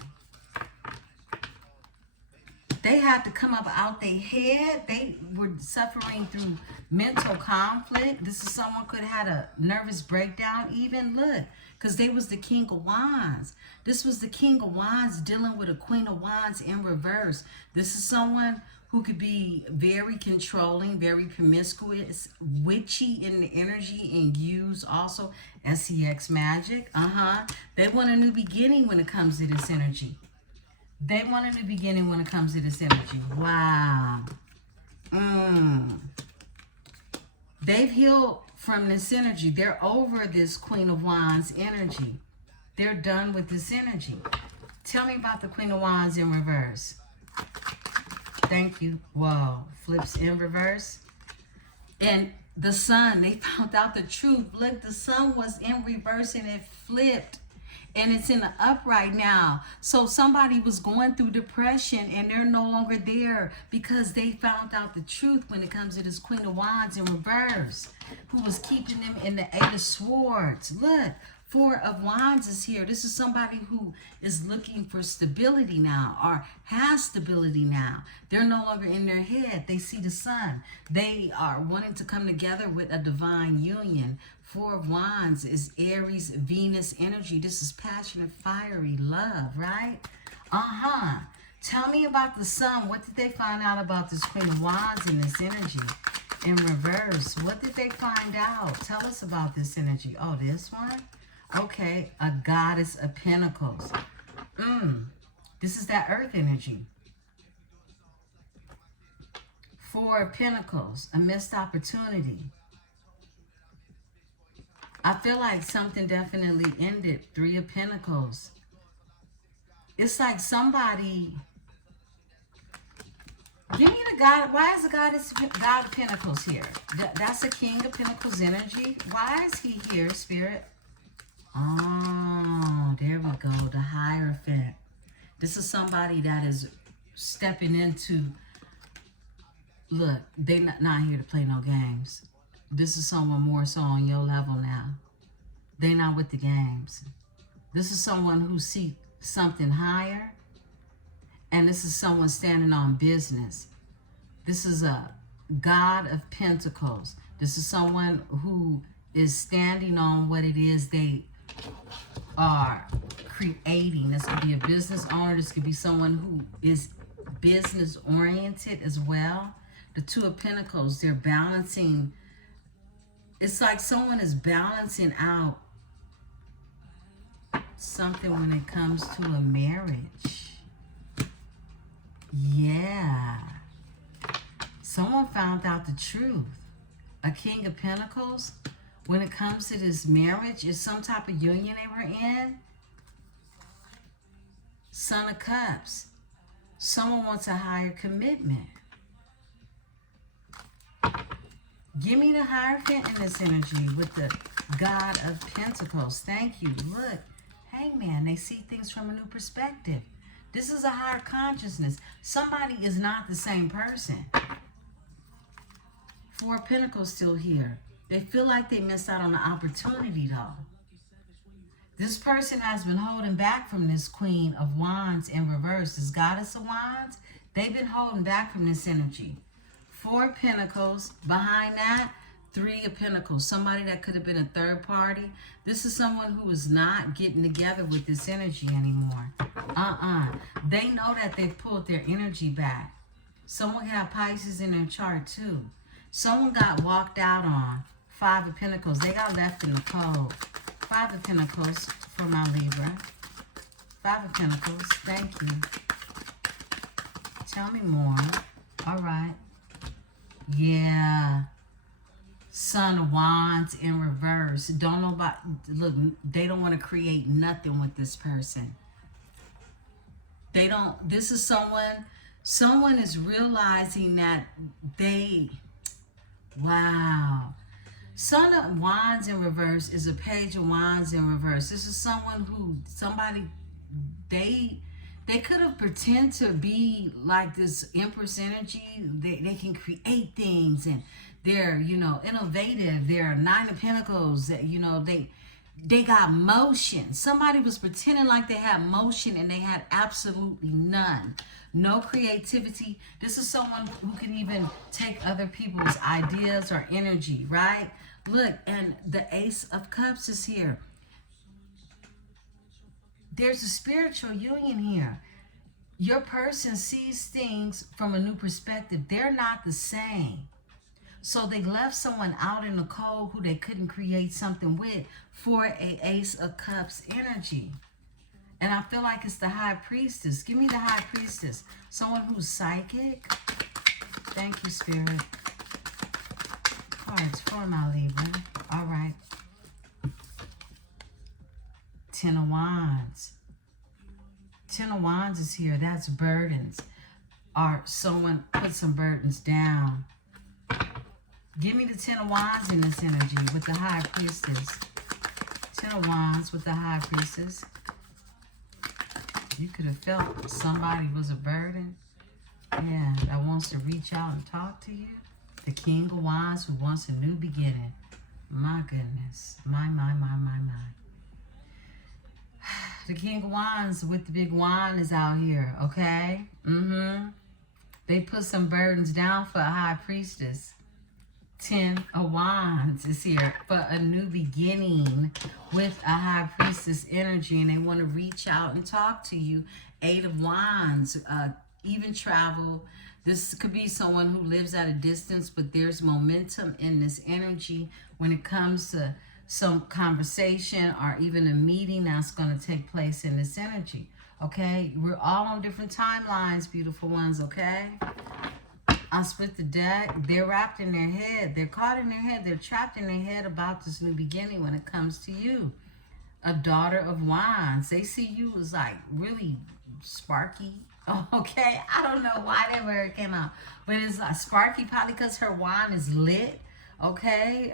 They had to come up out their head. They were suffering through mental conflict. This is someone could have had a nervous breakdown even. Look, because they was the King of Wands. This was the King of Wands dealing with a Queen of Wands in reverse. This is someone who could be very controlling, very promiscuous, witchy in the energy, and use also SEX magic. They want a new beginning when it comes to this energy. They want a new beginning when it comes to this energy. Wow. They've healed from this energy. They're over this Queen of Wands energy. They're done with this energy. Tell me about the Queen of Wands in reverse. Thank you. Whoa. Flips in reverse. And the Sun, they found out the truth. Look, the Sun was in reverse and it flipped. And it's in the upright now. So somebody was going through depression and they're no longer there because they found out the truth when it comes to this Queen of Wands in reverse, who was keeping them in the 8 of Swords. Look, 4 of Wands is here. This is somebody who is looking for stability now or has stability now. They're no longer in their head. They see the Sun. They are wanting to come together with a divine union. 4 of Wands is Aries, Venus energy. This is passionate, fiery love, right? Tell me about the Sun. What did they find out about this Queen of Wands in this energy? In reverse, what did they find out? Tell us about this energy. Oh, this one? Okay, a Goddess of Pentacles. This is that Earth energy. 4 of Pentacles, a missed opportunity. I feel like something definitely ended. 3 of Pentacles. It's like somebody... Give me the God. Why is the God of Pentacles here? That's a King of Pentacles energy. Why is he here, Spirit? Oh, there we go. The Hierophant. This is somebody that is stepping into... Look, they're not here to play no games. This is someone more so on your level now. They're not with the games. This is someone who seeks something higher. And this is someone standing on business. This is a God of Pentacles. This is someone who is standing on what it is they are creating. This could be a business owner. This could be someone who is business oriented as well. The 2 of Pentacles, they're balancing. It's like someone is balancing out something when it comes to a marriage. Yeah. Someone found out the truth. A King of Pentacles, when it comes to this marriage, is some type of union they were in. Son of Cups. Someone wants a higher commitment. Give me the Hierophant in this energy with the God of Pentacles. Thank you. Look, Hangman, they see things from a new perspective. This is a higher consciousness. Somebody is not the same person. Four of Pentacles still here. They feel like they missed out on the opportunity, though. This person has been holding back from this Queen of Wands in reverse. This Goddess of Wands, they've been holding back from this energy. Four of Pentacles. Behind that, Three of Pentacles. Somebody that could have been a third party. This is someone who is not getting together with this energy anymore. They know that they've pulled their energy back. Someone had Pisces in their chart too. Someone got walked out on. Five of Pentacles. They got left in the cold. Five of Pentacles for my Libra. Five of Pentacles. Thank you. Tell me more. All right. Yeah. Son of Wands in reverse. Don't know about, look, they don't want to create nothing with this person. They don't, this is someone is realizing that wow. Son of Wands in reverse is a Page of Wands in reverse. This is somebody, they could have pretend to be like this Empress energy. They can create things and they're, innovative. They're Nine of Pentacles. They got motion. Somebody was pretending like they had motion and they had absolutely none. No creativity. This is someone who can even take other people's ideas or energy, right? Look, and the Ace of Cups is here. There's a spiritual union here. Your person sees things from a new perspective. They're not the same. So they left someone out in the cold who they couldn't create something with for a Ace of Cups energy. And I feel like it's the High Priestess. Give me the High Priestess. Someone who's psychic. Thank you, Spirit. Cards for my Libra. All right. Ten of Wands. Ten of Wands is here. That's burdens. Or someone put some burdens down. Give me the Ten of Wands in this energy with the High Priestess. Ten of Wands with the High Priestess. You could have felt somebody was a burden. Yeah, that wants to reach out and talk to you. The King of Wands who wants a new beginning. My goodness. My. The King of Wands with the big wand is out here, okay? They put some burdens down for a High Priestess. Ten of Wands is here for a new beginning with a High Priestess energy, and they want to reach out and talk to you. Eight of Wands, even travel. This could be someone who lives at a distance, but there's momentum in this energy when it comes to some conversation or even a meeting that's going to take place in this energy. Okay, we're all on different timelines, beautiful ones. Okay, I split the deck. They're wrapped in their head. They're caught in their head. They're trapped in their head about this new beginning when it comes to you. A Daughter of Wands. They see you as like really sparky. Okay, I don't know why that word came out, but it's like sparky probably because her wand is lit. Okay,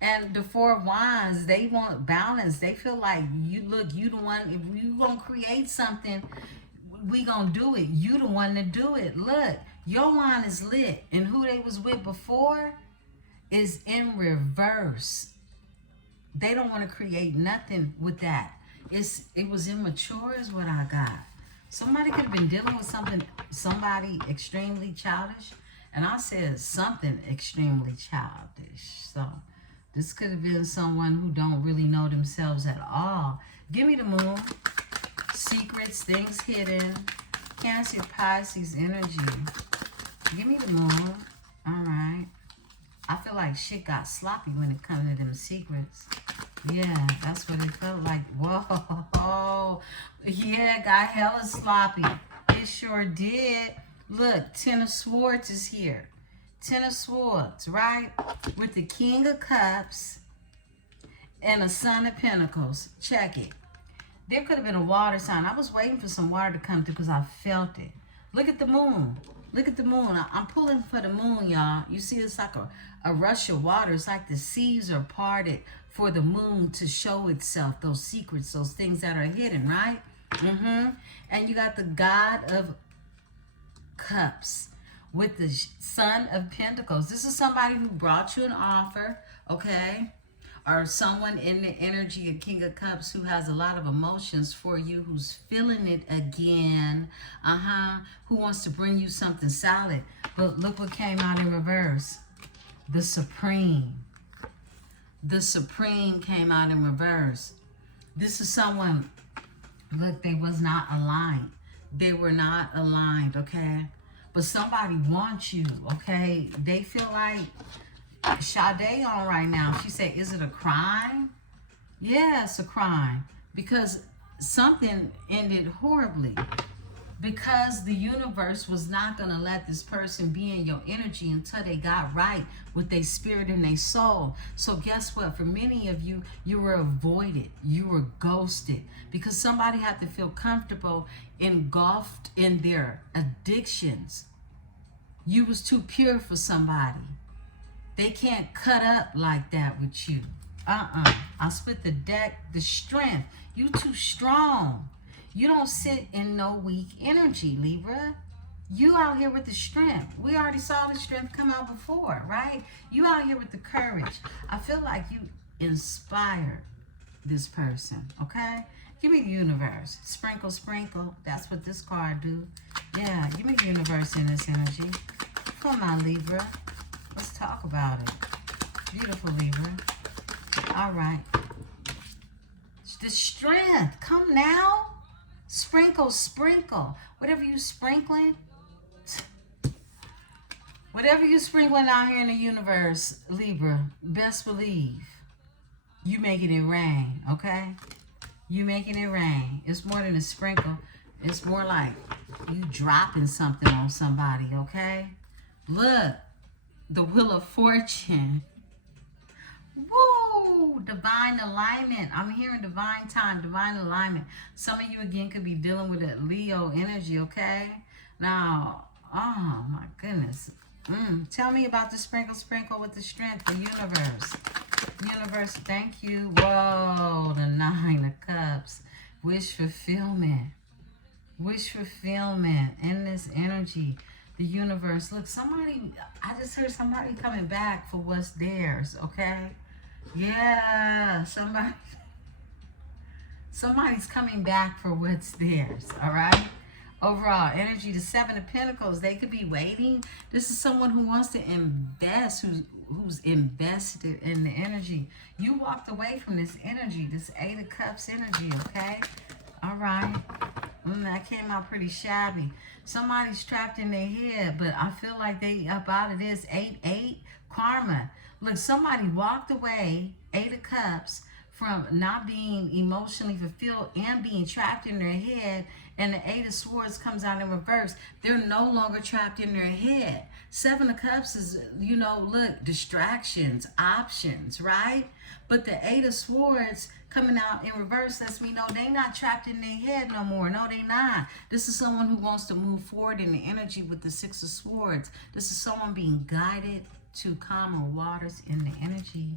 And the Four of Wands, they want balance. They feel like you the one. If you gonna create something, we gonna do it. You the one to do it. Look, your wand is lit, and who they was with before is in reverse. They don't want to create nothing with that. It was immature is what I got. Somebody could have been dealing with somebody extremely childish, and I said something extremely childish. So this could have been someone who don't really know themselves at all. Give me the Moon. Secrets, things hidden. Cancer, Pisces energy. Give me the Moon. All right. I feel like shit got sloppy when it comes to them secrets. Yeah, that's what it felt like. Whoa. Yeah, got hella sloppy. It sure did. Look, Ten of Swords is here. Ten of Swords, right? With the King of Cups and a Son of Pentacles. Check it. There could have been a water sign. I was waiting for some water to come through because I felt it. Look at the Moon. Look at the moon. I'm pulling for the moon, y'all. You see, it's like a rush of water. It's like the seas are parted for the moon to show itself, those secrets, those things that are hidden, right? And you got the God of Cups with the Son of Pentacles. This is somebody who brought you an offer, okay? Or someone in the energy of King of Cups who has a lot of emotions for you, who's feeling it again, who wants to bring you something solid. But look what came out in reverse. The Supreme. The Supreme came out in reverse. This is someone, look, they was not aligned. They were not aligned, okay? But somebody wants you, okay? They feel like Sade on right now. She said, is it a crime? Yeah, it's a crime. Because something ended horribly. Because the universe was not going to let this person be in your energy until they got right with their spirit and their soul. So guess what? For many of you, you were avoided. You were ghosted. Because somebody had to feel comfortable engulfed in their addictions. You was too pure for somebody. They can't cut up like that with you. I split the deck. The strength. You too strong. You don't sit in no weak energy, Libra. You out here with the strength. We already saw the strength come out before, right? You out here with the courage. I feel like you inspired this person, okay? Give me the universe. Sprinkle, sprinkle. That's what this card do. Yeah, give me the universe in this energy. Come on, Libra. Let's talk about it. Beautiful, Libra. All right. The strength. Come now. Sprinkle, sprinkle. Whatever you sprinkling. Whatever you sprinkling out here in the universe, Libra, best believe you making it rain, okay? You making it rain. It's more than a sprinkle. It's more like you dropping something on somebody, okay? Look, the Wheel of Fortune. Woo! Divine alignment. I'm hearing divine time, divine alignment. Some of you, again, could be dealing with a Leo energy, okay? Now, oh, my goodness. Tell me about the sprinkle, sprinkle with the strength, the universe. Universe, thank you. Whoa, the Nine of Cups. Wish fulfillment. Wish fulfillment in this energy. The universe. Look, somebody, I just heard somebody coming back for what's theirs, okay? Yeah, somebody's coming back for what's theirs, all right? Overall, energy, the Seven of Pentacles, they could be waiting. This is someone who wants to invest, who's invested in the energy. You walked away from this energy, this Eight of Cups energy, okay? All right. That came out pretty shabby. Somebody's trapped in their head, but I feel like they up out of this. 8-8, karma. Look, somebody walked away, Eight of Cups, from not being emotionally fulfilled and being trapped in their head, and the Eight of Swords comes out in reverse. They're no longer trapped in their head. Seven of Cups is, you know, look, distractions, options, right? But the Eight of Swords coming out in reverse lets me know they not trapped in their head no more. No, they not. This is someone who wants to move forward in the energy with the Six of Swords. This is someone being guided to calmer waters in the energy.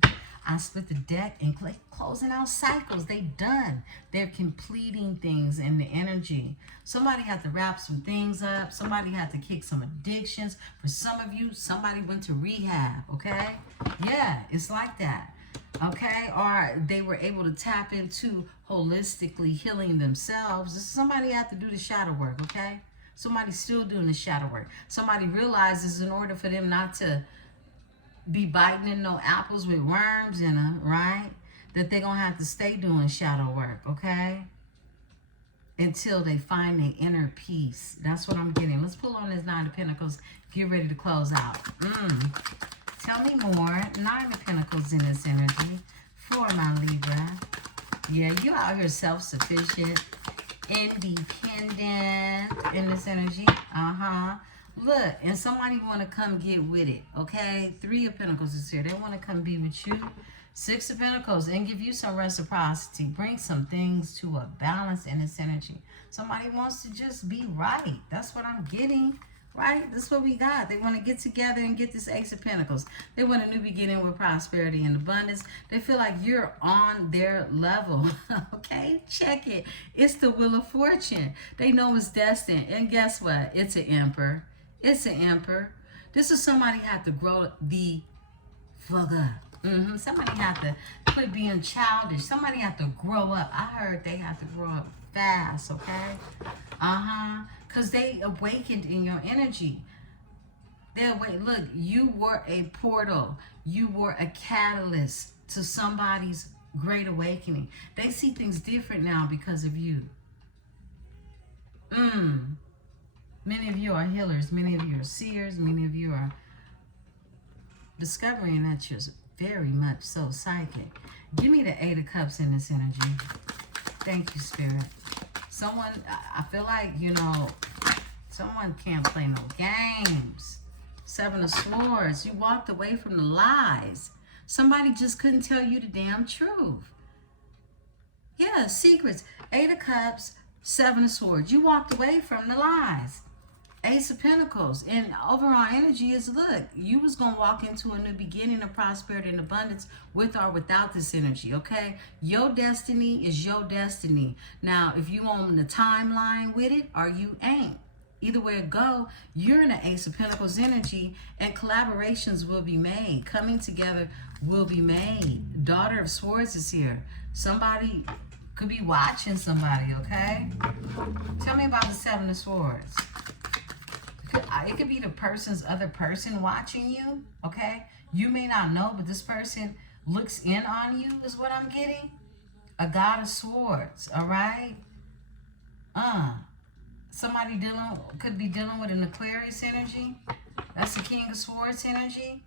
I split the deck and closing out cycles. They done. They're completing things in the energy. Somebody had to wrap some things up. Somebody had to kick some addictions. For some of you, somebody went to rehab, okay? Yeah, it's like that, okay? Or they were able to tap into holistically healing themselves. Somebody had to do the shadow work, okay? Somebody's still doing the shadow work. Somebody realizes in order for them not to be biting in no apples with worms in them, right? That they're going to have to stay doing shadow work, okay? Until they find their inner peace. That's what I'm getting. Let's pull on this Nine of Pentacles. Get ready to close out. Tell me more. Nine of Pentacles in this energy for my Libra. Yeah, you out here self-sufficient, independent in this energy. Look, and somebody want to come get with it, okay? Three of Pentacles is here. They want to come be with you. Six of Pentacles and give you some reciprocity. Bring some things to a balance in this energy. Somebody wants to just be right. That's what I'm getting. right? That's what we got. They want to get together and get this Ace of Pentacles. They want a new beginning with prosperity and abundance. They feel like you're on their level. Okay, check it. It's the Wheel of Fortune. They know it's destined. And guess what? It's an Emperor. It's an Emperor. This is somebody have to grow the fuck up. Somebody have to quit being childish. Somebody have to grow up. I heard they have to grow up fast, okay? Because they awakened in your energy. Look, you were a portal. You were a catalyst to somebody's great awakening. They see things different now because of you. Many of you are healers. Many of you are seers. Many of you are discovering that you're very much so psychic. Give me the Eight of Cups in this energy. Thank you, Spirit. Someone, I feel like, you know, someone can't play no games. Seven of Swords. You walked away from the lies. Somebody just couldn't tell you the damn truth. Yeah, secrets. Eight of Cups, Seven of Swords. You walked away from the lies. Ace of Pentacles. And overall energy is, look, you was going to walk into a new beginning of prosperity and abundance with or without this energy, okay? Your destiny is your destiny. Now, if you on the timeline with it or you ain't, either way it go, you're in the Ace of Pentacles energy and collaborations will be made. Coming together will be made. Daughter of Swords is here. Somebody could be watching somebody, okay? Tell me about the Seven of Swords. It could be the other person watching you, okay? You may not know, but this person looks in on you is what I'm getting. A God of Swords, all right? Somebody could be dealing with an Aquarius energy. That's the King of Swords energy.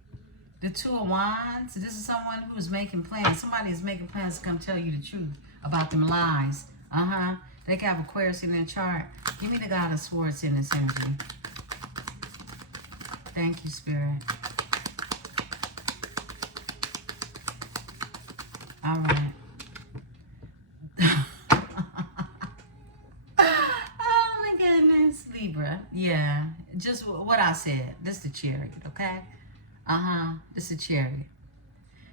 The Two of Wands. This is someone who is making plans. Somebody is making plans to come tell you the truth about them lies. They can have Aquarius in their chart. Give me the God of Swords in this energy. Thank you, Spirit. All right. Oh, my goodness. Libra. Yeah. Just what I said. This is the Chariot, okay? This is the Chariot.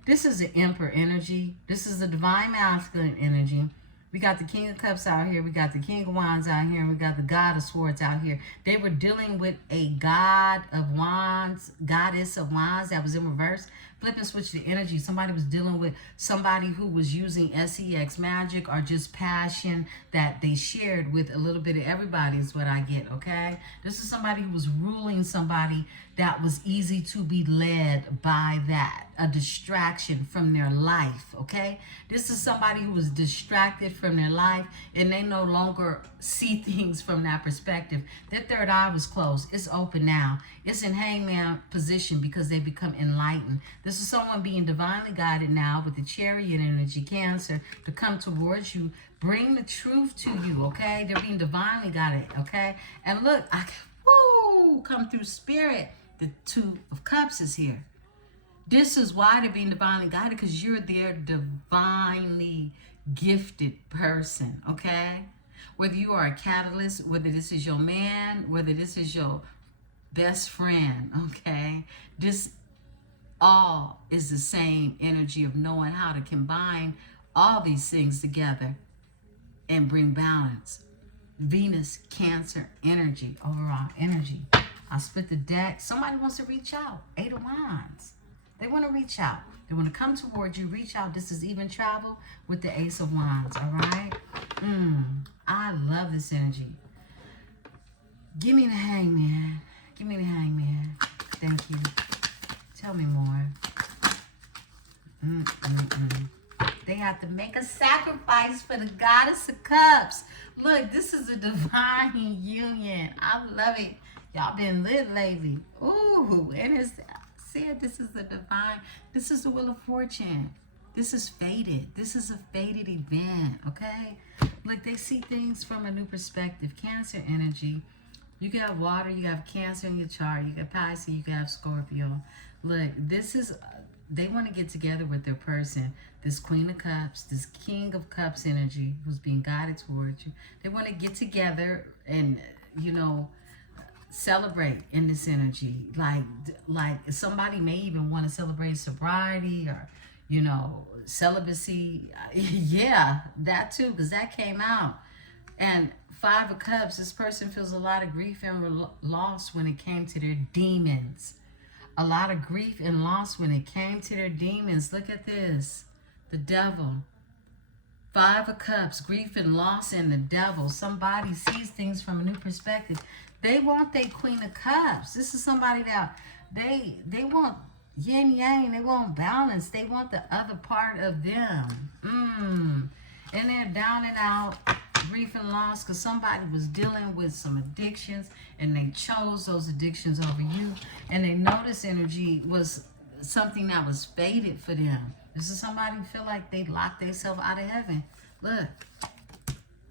This is the Emperor energy. This is the Divine Masculine energy. We got the King of Cups out here. We got the King of Wands out here. And we got the God of Swords out here. They were dealing with a God of Wands, Goddess of Wands that was in reverse. Flip and switch the energy. Somebody was dealing with somebody who was using sex magic or just passion that they shared with a little bit of everybody is what I get, okay? This is somebody who was ruling somebody that was easy to be led by that. A distraction from their life, okay? This is somebody who was distracted from their life and they no longer see things from that perspective. Their third eye was closed. It's open now. It's in hangman position because they become enlightened. This is someone being divinely guided now with the Chariot energy, Cancer, to come towards you, bring the truth to you, okay? They're being divinely guided, okay? And look, come through Spirit. The Two of Cups is here. This is why they're being divinely guided, because you're their divinely gifted person, okay? Whether you are a catalyst, whether this is your man, whether this is your best friend, okay? This all is the same energy of knowing how to combine all these things together and bring balance. Venus, Cancer energy, overall energy. I'll split the deck. Somebody wants to reach out. Eight of Wands. They want to reach out. They want to come towards you, reach out. This is even travel with the Ace of Wands, all right? I love this energy. Give me the Hangman. Give me the Hangman. Thank you. Tell me more. They have to make a sacrifice for the Goddess of Cups. Look, this is a divine union. I love it. Y'all been lit lately. Ooh, and it's said this is the divine. This is the Wheel of Fortune. This is fated. This is a fated event, okay? Look, they see things from a new perspective. Cancer energy. You can have water. You have Cancer in your chart. You got Pisces. You can have Scorpio. Look, this is... They want to get together with their person. This Queen of Cups, this King of Cups energy who's being guided towards you. They want to get together and, you know, celebrate in this energy. Like somebody may even want to celebrate sobriety or, you know, celibacy. Yeah, that too, because that came out. And Five of Cups, this person feels a lot of grief and loss when it came to their demons. A lot of grief and loss when it came to their demons. Look at this. The devil. Five of Cups, grief and loss, and the devil. Somebody sees things from a new perspective. They want their Queen of Cups. This is somebody that they want yin yang. They want balance. They want the other part of them. And they're down and out, grief and loss, because somebody was dealing with some addictions and they chose those addictions over you. And they know this energy was something that was fated for them. This is somebody who feel like they locked themselves out of heaven. Look.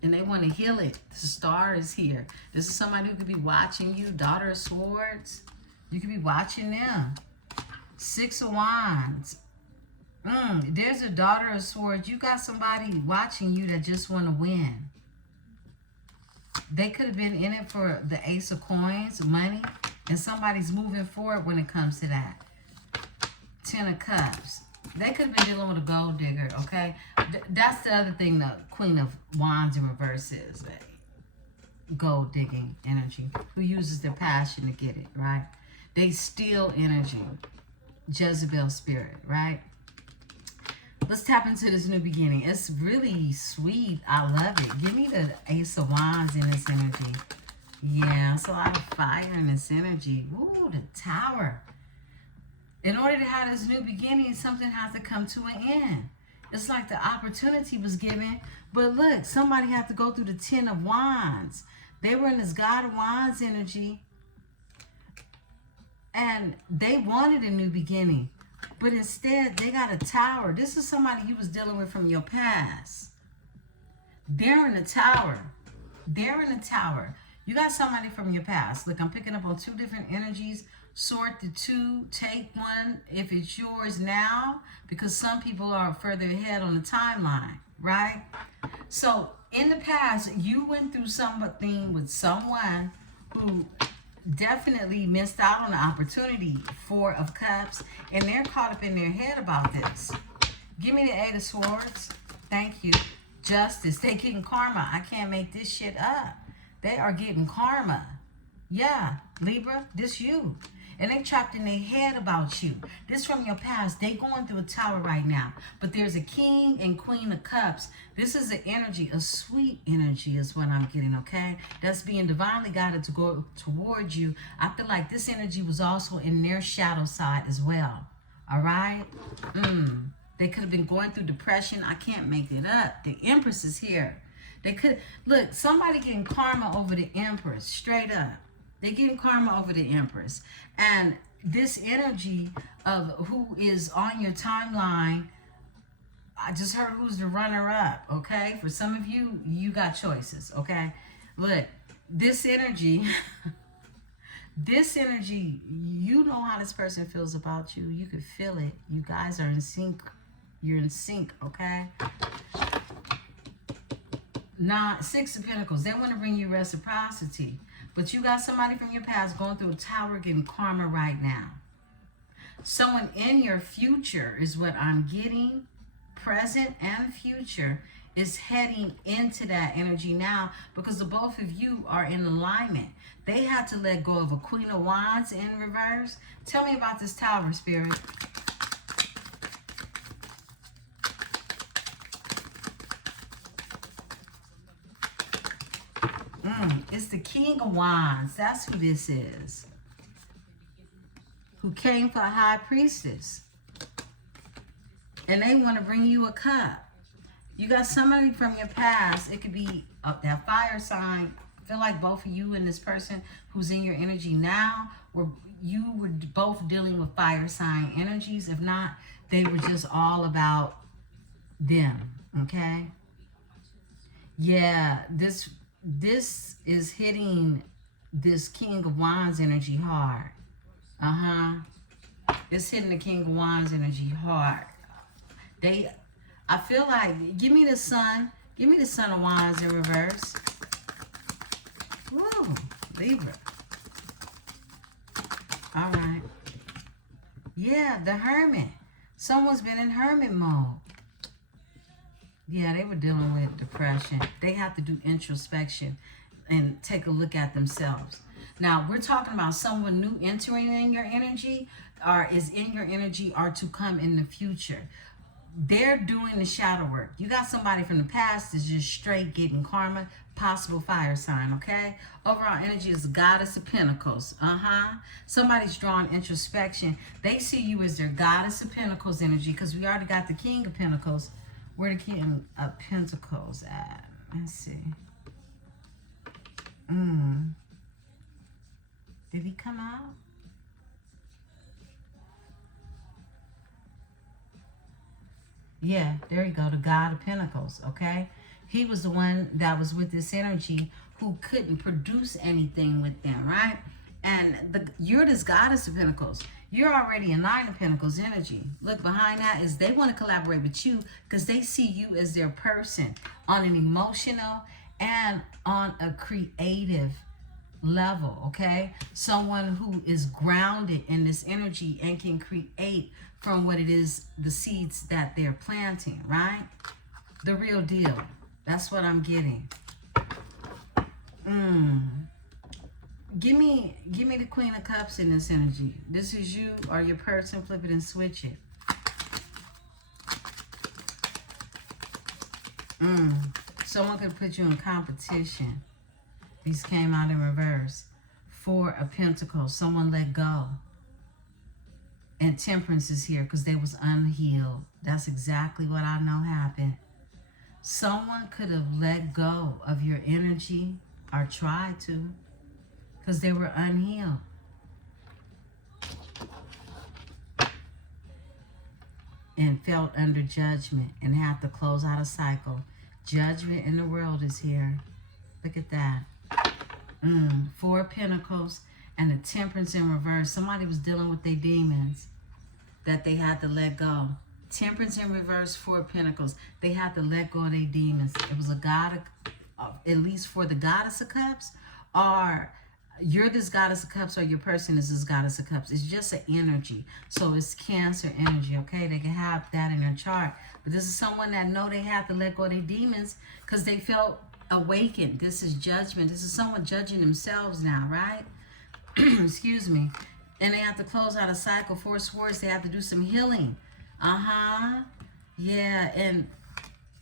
And they want to heal it. The star is here. This is somebody who could be watching you. Daughter of Swords. You could be watching them. Six of Wands. There's a Daughter of Swords. You got somebody watching you that just want to win. They could have been in it for the Ace of Coins, money. And somebody's moving forward when it comes to that. Ten of Cups. They could have been dealing with a gold digger, okay? That's the other thing the Queen of Wands in reverse is. Gold digging energy. Who uses their passion to get it, right? They steal energy. Jezebel spirit, right? Let's tap into this new beginning. It's really sweet. I love it. Give me the Ace of Wands in this energy. Yeah, it's a lot of fire in this energy. Ooh, the Tower. In order to have this new beginning, something has to come to an end. It's like the opportunity was given, but look, somebody had to go through the Ten of Wands. They were in this God of Wands energy, and they wanted a new beginning, but instead they got a Tower. This is somebody you was dealing with from your past. They're in the Tower. They're in the Tower. You got somebody from your past. Look, I'm picking up on two different energies. Sort the two, take one if it's yours now, because some people are further ahead on the timeline, right? So in the past, you went through something with someone who definitely missed out on the opportunity. Four of Cups, and they're caught up in their head about this. Give me the Eight of Swords. Thank you. Justice. They getting karma. I can't make this shit up. They are getting karma. Yeah, Libra, this you. And they trapped in their head about you. This from your past. They going through a Tower right now. But there's a King and Queen of Cups. This is an energy, a sweet energy is what I'm getting, okay? That's being divinely guided to go towards you. I feel like this energy was also in their shadow side as well. All right? They could have been going through depression. I can't make it up. The Empress is here. They could, look, somebody getting karma over the Empress, straight up. They're getting karma over the Empress. And this energy of who is on your timeline, I just heard who's the runner-up, okay? For some of you, you got choices, okay? Look, this energy, you know how this person feels about you. You could feel it. You guys are in sync. You're in sync, okay? Now, Six of Pentacles, they want to bring you reciprocity. But you got somebody from your past going through a Tower getting karma right now. Someone in your future is what I'm getting. Present and future is heading into that energy now because the both of you are in alignment. They had to let go of a Queen of Wands in reverse. Tell me about this Tower, Spirit. It's the King of Wands. That's who this is. Who came for a High Priestess. And they want to bring you a cup. You got somebody from your past. It could be that fire sign. I feel like both of you and this person who's in your energy now, you were both dealing with fire sign energies. If not, they were just all about them. Okay? Yeah, this is hitting this King of Wands energy hard. It's hitting the King of Wands energy hard. I feel like, give me the Sun. Give me the Sun of Wands in reverse. Woo, Libra. All right. Yeah, the hermit. Someone's been in hermit mode. Yeah, they were dealing with depression. They have to do introspection and take a look at themselves. Now, we're talking about someone new entering in your energy, or is in your energy, or to come in the future. They're doing the shadow work. You got somebody from the past that's just straight getting karma, possible fire sign, okay? Overall energy is the goddess of pentacles. Somebody's drawing introspection. They see you as their goddess of pentacles energy, because we already got the king of pentacles. Where the king of pentacles at? Let's see. Did he come out? Yeah, there you go. The God of Pentacles, okay? He was the one that was with this energy who couldn't produce anything with them, right? And you're this Goddess of Pentacles. You're already a Nine of Pentacles energy. Look, behind that is they want to collaborate with you because they see you as their person on an emotional and on a creative level, okay? Someone who is grounded in this energy and can create from what it is, the seeds that they're planting, right? The real deal. That's what I'm getting. Give me the Queen of Cups in this energy. This is you or your person. Flip it and switch it. Someone could put you in competition. These came out in reverse. Four of Pentacles. Someone let go. And Temperance is here because they was unhealed. That's exactly what I know happened. Someone could have let go of your energy or tried to because they were unhealed. And felt under judgment and had to close out a cycle. Judgment in the world is here. Look at that. Four of Pentacles and the Temperance in reverse. Somebody was dealing with their demons that they had to let go. Temperance in reverse, Four of Pentacles. They had to let go of their demons. It was a god, at least for the Goddess of Cups, or you're this Goddess of Cups, or your person is this Goddess of Cups. It's just an energy. So it's Cancer energy, okay? They can have that in their chart. But this is someone that know they have to let go of their demons because they felt awakened. This is judgment. This is someone judging themselves now, right? Excuse me. And they have to close out a cycle. Four Swords, they have to do some healing. Yeah, and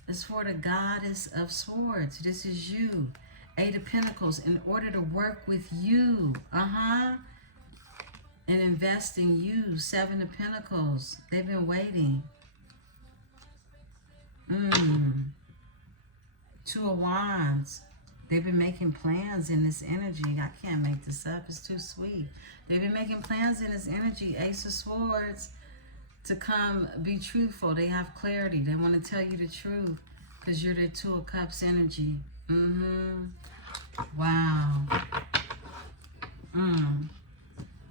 it's for the Goddess of Swords. This is you. Eight of Pentacles, in order to work with you. And invest in you. Seven of Pentacles. They've been waiting. Two of Wands. They've been making plans in this energy. I can't make this up. It's too sweet. They've been making plans in this energy. Ace of Swords. To come be truthful. They have clarity. They want to tell you the truth. Because you're the Two of Cups energy. Wow.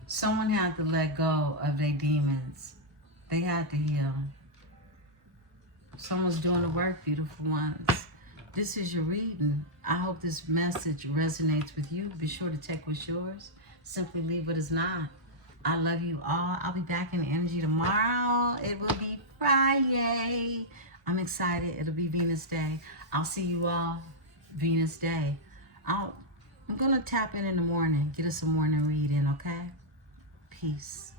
Someone had to let go of their demons. They had to heal. Someone's doing the work, beautiful ones. This is your reading. I hope this message resonates with you. Be sure to take what's yours. Simply leave what is not. I love you all. I'll be back in the energy tomorrow. It will be Friday. I'm excited. It'll be Venus Day. I'll see you all Venus Day. I'm going to tap in the morning. Get us a morning reading, okay? Peace.